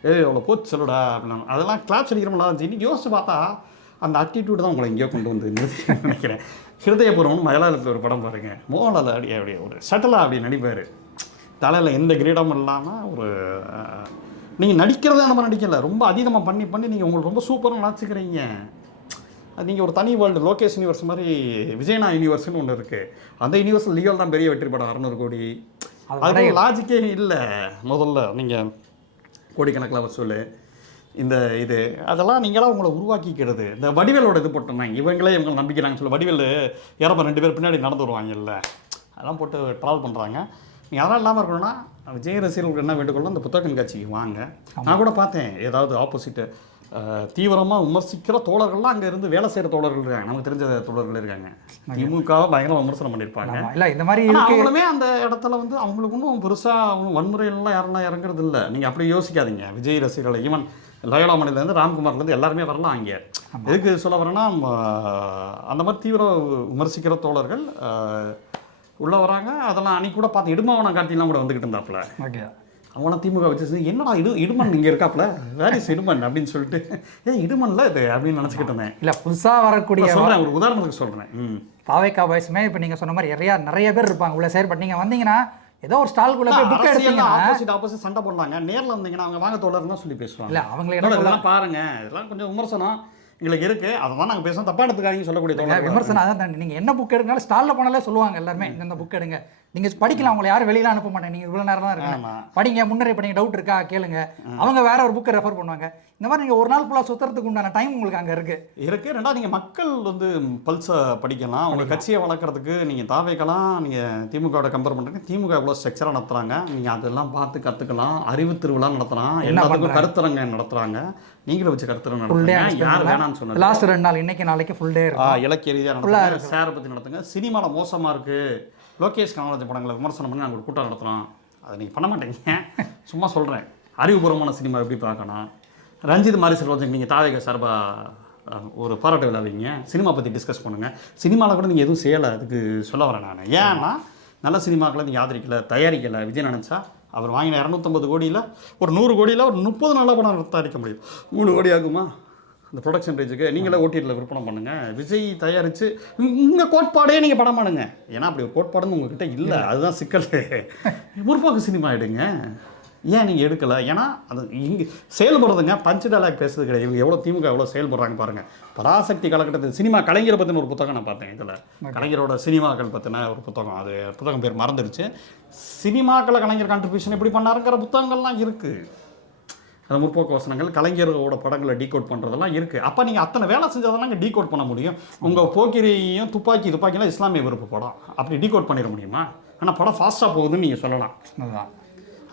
அவ்வளோ போச்சு சொல்லுடா அப்படின்னா அதெல்லாம் கிளாப்ஸ் அடிக்கிறோம்ல இன்னைக்கு யோசிச்சு பார்த்தா அந்த ஆட்டிடியூட் தான் உங்களை எங்கேயோ கொண்டு வந்து நினைக்கிறேன். ஹிருதயபூர்வம் மலையாளத்தில் ஒரு படம் பாருங்க, மோகன்லால் அப்படியே ஒரு சட்டலாக அப்படி நடிப்பார். தலையில் எந்த கிரீடமும் இல்லாமல் ஒரு நீங்கள் நடிக்கிறதே நம்ம நடிக்கலை, ரொம்ப அதிகமாக பண்ணி நீங்கள் உங்களுக்கு ரொம்ப சூப்பராக நினச்சிக்கிறீங்க. அது நீங்கள் ஒரு தனி வேர்ல்டு லோகேஷ் யூனிவர்ஸ் மாதிரி விஜயனா யூனிவர்ஸ்னு ஒன்று இருக்குது. அந்த யூனிவர்ஸில் லியோல் தான் பெரிய வெற்றி படம் 600 கோடி. அது லாஜிக்கே இல்லை. முதல்ல நீங்கள் கோடிக்கணக்கில் வசூல் இந்த இது அதெல்லாம் நீங்களாம் உங்களை உருவாக்கிக்கிறது. இந்த வடிவேலோட இது போட்டுருந்தாங்க, இவங்களே இவங்க நம்பிக்கிறாங்கன்னு சொல்லி வடிவேல் இறப்ப 2 பேர் பின்னாடி நடந்து வருவாங்கல்ல, அதெல்லாம் போட்டு ட்ராவல் பண்ணுறாங்க. நீங்கள் அதெல்லாம் இல்லாமல் இருக்கணும்னா விஜய் ரசிகர்களுக்கு என்ன வேண்டுகொள்ளோ அந்த புத்தக கண்காட்சிக்கு வாங்க. நான் கூட பார்த்தேன் ஏதாவது ஆப்போசிட்டு தீவிரமாக விமர்சிக்கிற தோழர்கள்லாம் அங்கே இருந்து வேலை செய்கிற தோழர்கள் இருக்காங்க, நமக்கு தெரிஞ்ச தோழர்கள் இருக்காங்க. திமுகவை பயங்கரமாக விமர்சனம் பண்ணியிருப்பாங்க. இல்லை இந்த மாதிரி அவங்களுமே அந்த இடத்துல வந்து அவங்களுக்கு ஒன்றும் பெருசாக வன்முறையிலாம் யாரெல்லாம் இறங்குறது இல்லை. நீங்கள் அப்படி யோசிக்காதீங்க. விஜய் ரசிகர்களை ஈவன் லயோலாமணிலேருந்து ராம்குமார்லேருந்து எல்லாருமே வரலாம் அங்கே. எதுக்கு சொல்ல வரேன்னா அந்த மாதிரி தீவிர விமர்சிக்கிற தோழர்கள் உள்ளே வராங்க. அதெல்லாம் அன்றைக்கி கூட பார்த்து இடுமாவனம் கார்த்திலாம் கூட வந்துக்கிட்டு இருந்தாப்புல. ஓகே, அவனா திமுக வச்சு என்னடா இடுமன் இங்கே இருக்காப்புல, வேரிஸ் இடுமன் அப்படின்னு சொல்லிட்டு இடுமன்ல இது அப்படின்னு நினச்சிக்கிட்டு இருந்தேன். இல்லை புதுசாக வரக்கூடிய சொல்கிறேன், ஒரு உதாரணத்துக்கு சொல்கிறேன். தாவேக்கா பாய்ஸுமே இப்போ நீங்கள் சொன்ன மாதிரி நிறைய பேர் இருப்பாங்க உள்ள செயற்பட்டு. நீங்கள் வந்தீங்கன்னா ஏதோ ஒரு ஸ்டால்குள்ள போய் புக் எடுத்தீங்கன்னா ஆப்போசிட் சண்டை போடுறாங்க. நேரில் வந்தீங்கன்னா அவங்க வாங்க தோழர் தான் சொல்லி பேசுவாங்க. இல்லை அவங்களே என்ன பாருங்க, இதெல்லாம் கொஞ்சம் விமர்சனம் எங்களுக்கு இருக்குது, அதெல்லாம் நாங்கள் பேசுவோம், தப்பா எடுத்துக்காதீங்க சொல்லக்கூடிய விமர்சனம். அதான் தாண்டி நீங்கள் என்ன புக் எடுக்கனாலும் ஸ்டாலில் போனாலே சொல்லுவாங்க எல்லாருமே இந்த புக் எடுங்க, நீங்கள் படிக்கலாம், உங்களை யாரும் வெளியில அனுப்ப மாட்டேங்க, நீங்கள் இவ்வளோ நேரம் தான் இருக்காங்க படிங்க, முன்னரே படிங்க, டவுட் இருக்கா கேளுங்க, அவங்க வேற ஒரு புக்கை ரெஃபர் பண்ணுவாங்க. இந்த மாதிரி நீங்கள் ஒரு நாள் ஃபுல்லாக சுற்றுறதுக்கு உண்டான டைம் உங்களுக்கு அங்கே இருக்குது. ரெண்டாவது நீங்கள் மக்கள் வந்து பல்ஸை படிக்கலாம், உங்கள் கட்சியை வளர்க்குறதுக்கு நீங்கள் தாவேக்கலாம். நீங்கள் திமுகவோட கம்பேர் பண்ணுறீங்க, திமுக எவ்வளோ ஸ்ட்ரக்சராக நடத்துகிறாங்க, நீங்கள் அதெல்லாம் பார்த்து கற்றுக்கலாம். அறிவு திருவிழா நடத்தலாம், எல்லாத்துக்கும் கருத்தரங்க நடத்துகிறாங்க, நீங்களும் வச்சு கருத்தரங்க நடத்துங்க. யார் வேணாம்னு சொன்னாங்க. லாஸ்ட் 2 நாள் இன்னைக்கு நாளைக்கு ஃபுல் டே இலக்கிய ரீதியாக நடத்துங்க, சேரை பற்றி நடத்துங்க. சினிமாவில் மோசமாக இருக்குது, லோகேஷ் கனகராஜ் படங்களை விமர்சனம் பண்ணி நாங்கள் ஒரு கூட்டம் நடத்துகிறோம், அதை நீங்கள் பண்ண மாட்டேங்க. சும்மா சொல்கிறேன், அறிவுபூர்வமான சினிமா எப்படி பார்க்கணும். ரஞ்சித் மாரி செல்வராஜன் நீங்கள் தாவேக சார்பாக ஒரு பாராட்டு விழா வைங்க, சினிமா பற்றி டிஸ்கஸ் பண்ணுங்கள். சினிமாவில் கூட நீங்கள் எதுவும் செய்யலை, அதுக்கு சொல்ல வரேன் நான். ஏன்னா நல்ல சினிமாக்களை நீங்கள் ஆதரிக்கலை, தயாரிக்கலை. விஜய் நினச்சா அவர் வாங்கின 250 கோடியில் ஒரு 100 கோடியில் ஒரு 30 நல்ல படம் தயாரிக்க முடியும். 3 கோடி ஆகுமா இந்த ப்ரொடக்ஷன் ரேஞ்சுக்கு? நீங்களே ஓடிடியில் விற்பனை பண்ணுங்கள். விஜய் தயாரித்து உங்கள் கோட்பாடே நீங்கள் படம் பண்ணுங்க. ஏன்னா அப்படி ஒரு கோட்பாடுன்னு உங்ககிட்ட இல்லை, அதுதான் சிக்கல். முற்போக்கு சினிமா எடுங்க. ஏன் நீங்கள் எடுக்கலை? ஏன்னா அது இங்கே செயல்படுறதுங்க. பஞ்சு டைலாக் பேசுறது கிடையாது. இவங்க எவ்வளோ திமுக எவ்வளோ செயல்படுறாங்க பாருங்கள். பராசக்தி காலகட்டத்தில் சினிமா கலைஞரை பற்றின ஒரு புத்தகம் நான் பார்த்தேன். இதில் கலைஞரோட சினிமாக்கள் பற்றின ஒரு புத்தகம், அது புத்தகம் பேர் மறந்துடுச்சு. சினிமாக்களை கலைஞர் கான்ட்ரிபியூஷன் எப்படி பண்ணாருங்கிற புத்தகங்கள்லாம் இருக்குது. அந்த முற்போக்கு வசனங்கள் கலைஞரோட படங்களை டீகோட் பண்ணுறதெல்லாம் இருக்குது. அப்போ நீங்கள் அத்தனை வேலை செஞ்சதெல்லாம் இங்கே டீகோட் பண்ண முடியும். உங்கள் போக்கிரியும் துப்பாக்கிலாம் இஸ்லாமிய விருப்ப படம், அப்படி டீகோட் பண்ணிட முடியுமா? ஆனால் படம் ஃபாஸ்ட்டாக போகுதுன்னு நீங்கள் சொல்லலாம். அதுதான்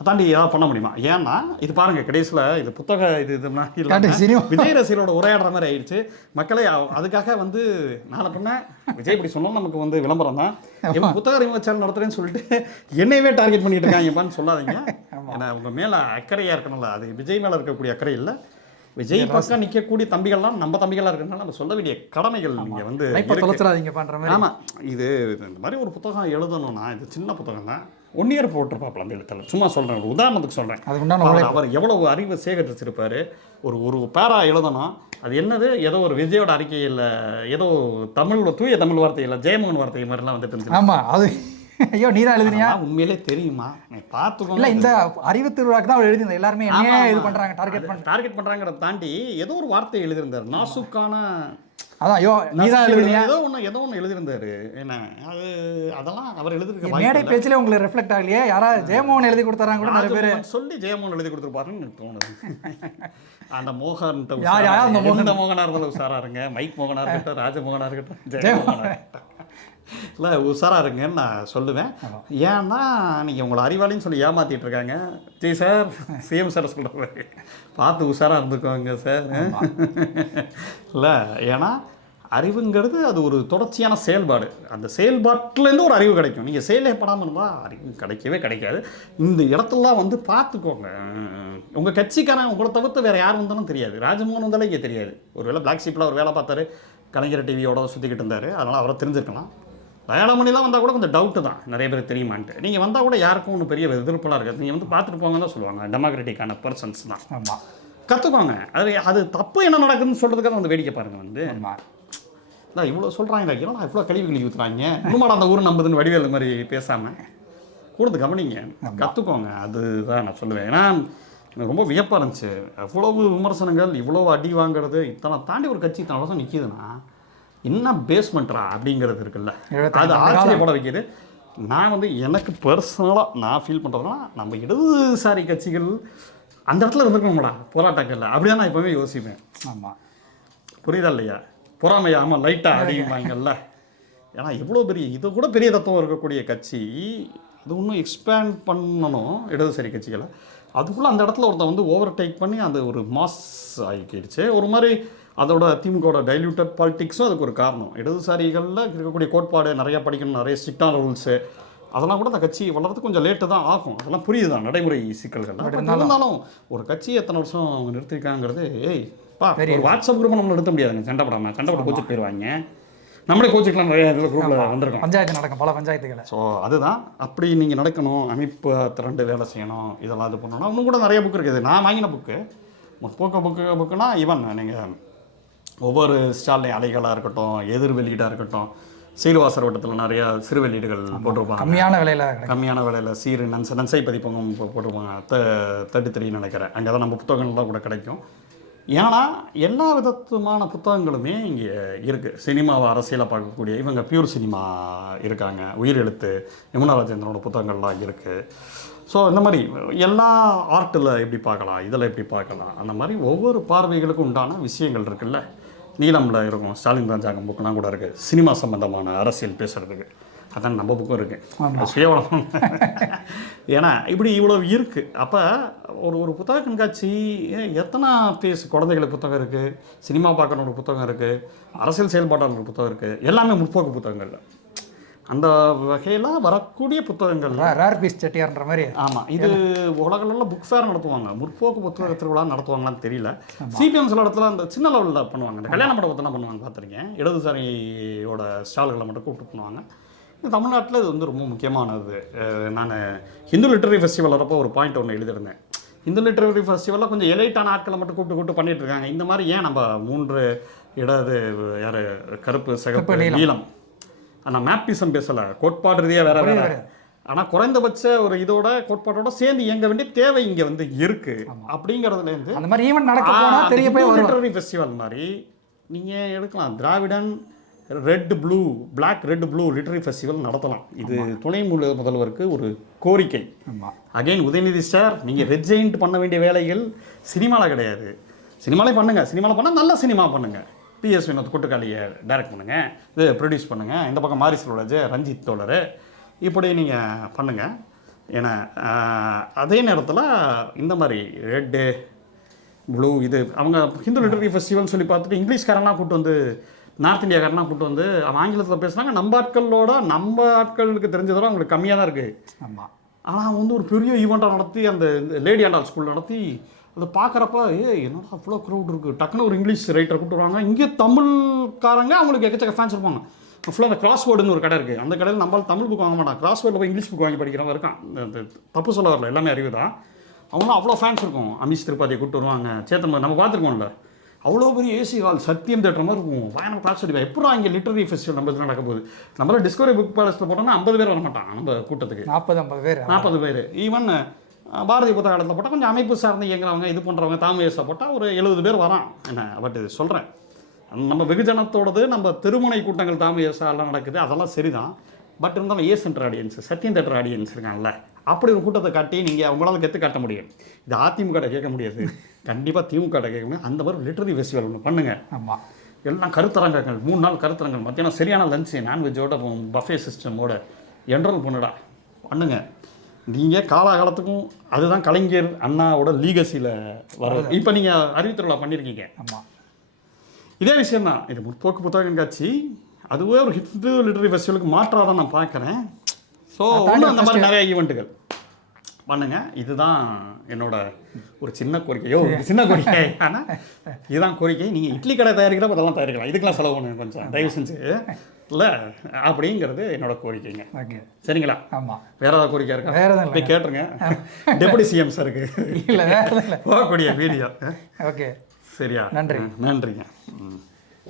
அதாண்டி ஏதாவது பண்ண முடியுமா? ஏன்னா இது பாருங்கள், கடைசியில் இது புத்தக இதுனா விஜய் ரசிகரோட உரையாடுற மாதிரி ஆயிடுச்சு. மக்களே அதுக்காக வந்து நாளை பண்ண விஜய் இப்படி சொன்னோம், நமக்கு வந்து விளம்பரம் தான், இவன் புத்தக அறிமுகச்சாரம் நடத்துறேன்னு சொல்லிட்டு என்னையவே டார்கெட் பண்ணிட்டு இருக்காங்கப்பான்னு சொல்லாதீங்க. ஏன்னா உங்கள் மேலே அக்கறையாக இருக்கணும்ல, அது விஜய் மேலே இருக்கக்கூடிய அக்கறை இல்லை. விஜய் பக்கம் நிற்கக்கூடிய தம்பிகள்லாம் நம்ம தம்பிகளாக இருக்கிறதுனால நம்ம சொல்ல வேண்டிய கடமைகள் நீங்கள் வந்து பண்ணுற மாதிரி. ஆமாம், இது இந்த மாதிரி ஒரு புத்தகம் எழுதணும்னா இது சின்ன புத்தகம் தான், 1 இயர் போட்டிருப்பாப்புல அந்த எழுத்தாளர். சும்மா சொல்கிறேன், ஒரு உதாரணத்துக்கு சொல்கிறேன். அவர் எவ்வளவு அறிவை சேகரிச்சிருப்பார். ஒரு பேரா எழுதணும், அது என்னது ஏதோ ஒரு விஜயோட அறிக்கையில் ஏதோ தூய தமிழ் வார்த்தையில் ஜெயமோகன் வார்த்தை மாதிரிலாம் வந்துட்டு. ஆமாம், அது ஐயோ நீ தான் எழுதுனியா? உண்மையிலே தெரியுமா? நீ பார்த்துக்கோ. இல்லை இந்த அறிவு திருவிழாக்கு தான் அவர் எழுதியிருந்தார். எல்லாருமே என்ன இது பண்ணுறாங்க, டார்கெட் பண்ணுறாங்கிறத தாண்டி ஏதோ ஒரு வார்த்தை எழுதியிருந்தார், நாசுக்கான. அதான் ஐயோ நீ தான் எழுதுனியா? ஏதோ ஒன்று எழுதியிருந்தாரு. என்ன அதெல்லாம் அவர் எழுதிருக்க மேடை பேச்சிலே உங்களுக்கு ரெஃப்ளெக்ட் ஆகலையே? யாராவது ஜெயமோகன் எழுதி கொடுத்தாராங்க கூட நிறைய பேர் சொல்லி ஜெயமோகன் எழுதி கொடுத்துருப்பாருன்னு தோணுது. அந்த மோகன் மோகனா இருந்தாலும் உஷாரா இருங்க, மைக் மோகனா இருக்கட்டும், ராஜமோகனா இருக்கட்டும், ஜெயமோகனா இல்லை உஷாரா இருங்கன்னு நான் சொல்லுவேன். ஏன்னா நீங்கள் உங்களை அறிவாளின்னு சொல்லி ஏமாற்றிட்டு இருக்காங்க. ஜெய் சார், சிஎம் சார் சொல்கிறாரு, பார்த்து உஷாராக இருந்துக்குவாங்க சார். இல்லை, ஏன்னா அறிவுங்கிறது அது ஒரு தொடர்ச்சியான செயல்பாடு. அந்த செயல்பாட்டிலேருந்து ஒரு அறிவு கிடைக்கும். நீங்கள் செயல்படாமல் இருந்தால் அறிவு கிடைக்காது. இந்த இடத்துலலாம் வந்து பார்த்துக்கோங்க. உங்கள் கட்சிக்காரன் உங்களை தவிர்த்து வேறு யார் வந்தாலும் தெரியாது. ராஜமோகன் வந்தாலும் இங்கே தெரியாது. ஒரு வேளை பிளாக் ஷீப்பில் ஒரு வேலை பார்த்தாரு, கலைஞர் டிவியோட சுற்றிக்கிட்டு இருந்தார், அதனால் அவரை தெரிஞ்சிருக்கலாம். தயாளமணிலாம் வந்தால் கூட கொஞ்சம் டவுட்டு தான், நிறைய பேர் தெரியுமான்ட்டு. நீங்கள் வந்தால் கூட யாருக்கும் ஒன்றும் பெரிய எதிர்ப்புலாம் இருக்காது. நீங்கள் வந்து பார்த்துட்டு போங்க தான் சொல்லுவாங்க, டெமோக்ராட்டிக்கான பர்சன்ஸ் தான். ஆமாம், கற்றுக்கோங்க. அது தப்பு என்ன நடக்குதுன்னு சொல்கிறதுக்காக வந்து வேடிக்கை பாருங்கள். வந்து ஆமாம், இல்லை இவ்வளோ சொல்கிறாங்க, ஏன்னா இவ்வளோ கழிவு கழுவி ஊற்றுறாங்க, இன்னும் அந்த ஊர் நம்புதுன்னு வடிவேல் மாதிரி பேசாமல் கூடது கவனிங்க, கற்றுக்கோங்க. அதுதான் நான் சொல்லுவேன். ஏன்னா எனக்கு ரொம்ப வியப்பாக இருந்துச்சு, அவ்வளவு விமர்சனங்கள், இவ்வளோ அடி வாங்குறது, இத்தனை தாண்டி ஒரு கட்சி இத்தனை வருஷம் நிற்கிதுன்னா என்ன பேஸ்மெண்ட்ரா அப்படிங்கிறது இருக்குல்ல, அது ஆச்சரியப்பட வைக்கிது. நான் வந்து எனக்கு பர்சனலாக நான் ஃபீல் பண்ணுறதுனா, நம்ம இடதுசாரி கட்சிகள் அந்த இடத்துல இருந்துக்கணும்டா போராட்டங்கள்ல, அப்படிதான் நான் எப்போவுமே யோசிப்பேன். ஆமாம், புரியுதா இல்லையா? பொறாமையா? ஆமாம், லைட்டாக அதிகமாங்கல்ல. ஏன்னா இவ்வளோ பெரிய, இது கூட பெரிய தத்துவம் இருக்கக்கூடிய கட்சி, அது இன்னும் எக்ஸ்பேண்ட் பண்ணணும் இடதுசாரி கட்சிகளை. அதுக்குள்ளே அந்த இடத்துல ஒருத்தன் வந்து ஓவர் டேக் பண்ணி அந்த ஒரு மாஸ் ஆகிக்கிடுச்சு. ஒரு மாதிரி அதோட திமுகவோட டைல்யூட்டட் பாலிட்டிக்ஸும் அதுக்கு ஒரு காரணம். இடதுசாரிகளில் இருக்கக்கூடிய கோட்பாடு நிறையா படிக்கணும், நிறைய ஸ்ட்ரிக்டான ரூல்ஸு, அதெல்லாம் கூட அந்த கட்சி வளர்றதுக்கு கொஞ்சம் லேட்டு தான் ஆகும். அதெல்லாம் புரியுது தான், நடைமுறை சிக்கல்கள். இருந்தாலும் ஒரு கட்சி எத்தனை வருஷம் அவங்க நிறுத்திருக்காங்கிறது, ஒரு வாட்ஸ்அப் குரூப்பை நம்ம நிறுத்த முடியாதுங்க. சண்டை போட்டு கோச்சிட்டு போயிடுவாங்க. நம்மளே கோச்சிக்கலாம், நிறைய இதில் குரூப்பில் வந்திருக்கோம், பஞ்சாயத்து நடக்கும், பல பஞ்சாயத்துகளை. ஸோ அதுதான் அப்படி நீங்கள் நடக்கணும், அமைப்பு திரண்டு வேலை செய்யணும், இதெல்லாம் இது பண்ணணும். இன்னும் கூட நிறைய புக்கு இருக்குது. நான் வாங்கின புக்கு புக்குனா ஈவன் நீங்கள் ஒவ்வொரு ஸ்டால்லையும் அலைகளாக இருக்கட்டும், எதிர் வெளியீடாக இருக்கட்டும், சீர்வாசர் வட்டத்தில் நிறையா சிறு வெளியீடுகள் போட்டிருப்பாங்க, கம்மியான விலையில் சீரு நன்சை பதிப்பகம் போட்டிருப்பாங்க. 33 நினைக்கிறேன். அங்கே தான் நம்ம புத்தகங்கள்லாம் கூட கிடைக்கும். ஏன்னா எல்லா விதத்துமான புத்தகங்களுமே இங்கே இருக்குது. சினிமாவை அரசியலாக பார்க்கக்கூடிய இவங்க பியூர் சினிமா இருக்காங்க, உயிரெழுத்து யமுனா ராஜேந்திரனோட புத்தகங்கள்லாம் இருக்குது. ஸோ இந்த மாதிரி எல்லா ஆர்ட்டில் எப்படி பார்க்கலாம், இதில் எப்படி பார்க்கலாம், அந்த மாதிரி ஒவ்வொரு பார்வைகளுக்கும் உண்டான விஷயங்கள் இருக்குல்ல. நீலமில் இருக்கும், ஸ்டாலின் ராஜாங்கம் புக்கெலாம் கூட இருக்குது, சினிமா சம்மந்தமான அரசியல் பேசுகிறதுக்கு. அதான் நம்ம புக்கும் இருக்குது, சுயவளம். ஏன்னா இப்படி இவ்வளோ இருக்குது. அப்போ ஒரு புத்தக கண்காட்சி எத்தனை குழந்தைகளுக்கு புத்தகம் இருக்குது, சினிமா பார்க்கணும் ஒரு புத்தகம் இருக்குது, அரசியல் செயல்பாட்டாளர் ஒரு புத்தகம் இருக்குது, எல்லாமே முற்போக்கு புத்தகங்கள். அந்த வகையில் வரக்கூடிய புத்தகங்கள் ரேர் பீஸ் செட்டியார்ன்ற மாதிரி. ஆமாம், இது உலகளவில் புக் ஃபேர் நடத்துவாங்க, முற்போக்கு புத்தக திருவிழா நடத்துவாங்களான்னு தெரியல. சிபிஎம் சில இடத்துல அந்த சின்ன லெவலில் பண்ணுவாங்க, இந்த கல்யாண மண்டபத்தெல்லாம் பண்ணுவாங்க, பார்த்துருக்கேன். இடதுசாரியோட ஸ்டால்களை மட்டும் கூப்பிட்டு பண்ணுவாங்க. தமிழ்நாட்டில் இது வந்து ரொம்ப முக்கியமானது. நான் ஹிந்து லிட்டரரி ஃபெஸ்டிவல் வரப்போ ஒரு பாயிண்ட் ஒன்று எழுதியிருந்தேன். ஹிந்து லிட்டரரி ஃபெஸ்டிவலில் கொஞ்சம் எலைட்டான ஆட்களை மட்டும் கூப்பிட்டு பண்ணிட்டு இருக்காங்க. இந்த மாதிரி ஏன் நம்ம 3 இடது யார் கருப்பு சிகப்பு நீலம், ஆனால் மேப்பிசம் பேசலை, கோட்பாடு ரீதியாக வேற வேறு. ஆனால் குறைந்தபட்ச ஒரு இதோட கோட்பாட்டோட சேர்ந்து இயங்க வேண்டிய தேவை இங்கே வந்து இருக்குது. அப்படிங்கிறதுலேருந்து அந்த மாதிரி ஈவென்ட் நடக்க தெரிய போய் லிட்டரரி ஃபெஸ்டிவல் மாதிரி நீங்கள் எடுக்கலாம். திராவிடன் ரெட் ப்ளூ லிட்டரரி ஃபெஸ்டிவல் நடத்தலாம். இது துணை முதல்வருக்கு ஒரு கோரிக்கை. அகைன் உதயநிதி சார், நீங்கள் ரெஜெயின்ட் பண்ண வேண்டிய வேலைகள் சினிமாவில் கிடையாது. சினிமாலே பண்ணுங்கள், சினிமாவில் பண்ணால் நல்ல சினிமா பண்ணுங்கள். PS வினோத் கூட்டுக்காளியை டைரக்ட் பண்ணுங்கள், இது ப்ரொடியூஸ் பண்ணுங்கள். இந்த பக்கம் மாரி செல்வராஜ், ரஞ்சித் தோழர், இப்படி நீங்கள் பண்ணுங்கள். ஏன்னா அதே நேரத்தில் இந்த மாதிரி ரெட்டு ப்ளூ இது அவங்க ஹிந்து லிட்டரரி ஃபெஸ்டிவல்னு சொல்லி பார்த்துட்டு இங்கிலீஷ்காரன்லாம் கூப்பிட்டு வந்து, நார்த் இந்தியாக்காரனா கூப்பிட்டு வந்து அவன் ஆங்கிலத்தில் பேசுனாங்க. நம்ம ஆட்களுக்கு தெரிஞ்சதோட அவங்களுக்கு கம்மியாக தான் இருக்குது. ஆமாம், ஆனால் வந்து ஒரு பெரிய ஈவெண்ட்டாக நடத்தி அந்த லேடி ஆண்டால் ஸ்கூல் நடத்தி அதை பார்க்குறப்ப என்னடா அவ்வளோ க்ரௌட் இருக்குது. டக்குன்னு ஒரு இங்கிலீஷ் ரைட்டரை கூப்பிட்டு வருவாங்க. இங்கே தமிழ்காரங்க அவங்களுக்கு எக்கச்சக்க ஃபேன்ஸ் இருப்பாங்க. ஃபுல்லாக அந்த கிராஸ்வேர்டுன்னு ஒரு கடை இருக்குது, அந்த கடையில் நம்மளால் தமிழ் புக் வாங்க மாட்டான், கிராஸ்வேர்டில் போய் இங்கிலீஷ் புக் வாங்கி படிக்கிறவங்க இருக்கான். தப்பு சொல்ல வரல, எல்லாமே அறிவு தான். அவங்களும் அவ்வளோ ஃபேன்ஸ் இருக்கும். அமிஷ் திரிபாதியை கூப்பிட்டு வருவாங்க, சேத்தன் நம்ம பார்த்துருக்கோம்ல, அவ்வளோ பெரிய ஏசி ஹால், சத்தியம் தேட்டர் மாதிரி இருக்கும். பயணம் கிளாஸ் அடிப்பா. எப்போ இங்கே லிட்டரரி ஃபெஸ்டிவல் நம்ம நடக்க போகுது. நம்மளால் டிஸ்கவரி புக் பேலஸில் போட்டோம்னா 50 பேர் வர மாட்டான் நம்ம கூட்டத்துக்கு, 40 பேர். ஈவன் பாரதிய புத்தகத்தில் போட்டால் கொஞ்சம் அமைப்பு சார்ந்து இயங்குறவங்க இது பண்ணுறவங்க தாமேசா போட்டால் ஒரு 70 பேர் வரான். என்ன பட் இது சொல்கிறேன், நம்ம வெகுஜனத்தோடது நம்ம திருமுனை கூட்டங்கள் தாமேசாலாம் நடக்குது, அதெல்லாம் சரிதான். பட் இருந்தாலும் சென்டர் ஆடியன்ஸ், சத்தியம் தேட்டர் ஆடியன்ஸ் இருக்காங்கல்ல, அப்படி ஒரு கூட்டத்தை காட்டி நீங்கள் அவங்களால கற்று காட்ட முடியும். இது அதிமுக கேட்க முடியாது, கண்டிப்பாக திமுக கேட்க முடியும். அந்த மாதிரி லிட்டரரி ஃபெஸ்டிவல் ஒன்று பண்ணுங்கள். ஆமாம், எல்லாம் கருத்தரங்கங்கள், 3 நாள் கருத்தரங்கள், மத்தியானம் சரியான லஞ்சு நான்வெஜ்ஜோட பஃபே சிஸ்டமோட என்ரோல் பண்ணுடா பண்ணுங்க. நீங்கள் காலகாலத்துக்கும் அதுதான் கலைஞர் அண்ணாவோட லீகசியில் வரும். இப்போ நீங்கள் அறிவித்திருவிழா பண்ணியிருக்கீங்க. ஆமாம், இதே விஷயம் தான். இது முற்போக்கு புத்தக கண்காட்சி அதுவே ஒரு ஹிந்து லிட்டரரி ஃபெஸ்டிவலுக்கு மாற்றாக தான் நான் பார்க்குறேன். ஸோ இன்னும் அந்த மாதிரி நிறைய ஈவெண்ட்டுகள் பண்ணுங்க. இதுதான் என்னோட ஒரு சின்ன கோரிக்கையோ சின்ன கோரிக்கை. ஆனால் இதுதான் கோரிக்கை. நீங்கள் இட்லி கடை தயாரிக்கிறப்ப அதெல்லாம் தயாரிக்கலாம், இதுக்கெல்லாம் செலவு பண்ணுங்க கொஞ்சம் தயவு செஞ்சு இல்லை அப்படிங்கிறது என்னோட கோரிக்கைங்க. ஓகே சரிங்களா? ஆமாம். வேற ஏதாவது கோரிக்கை இருக்கா? வேற எதுவும் போய் கேட்டுருங்க டெபுட்டி சிஎம் சாருக்கு இல்லை வேற எதுவும் இல்லை. போகக்கூடிய வீடியோ. ஓகே சரியா? நன்றி. நன்றிங்க.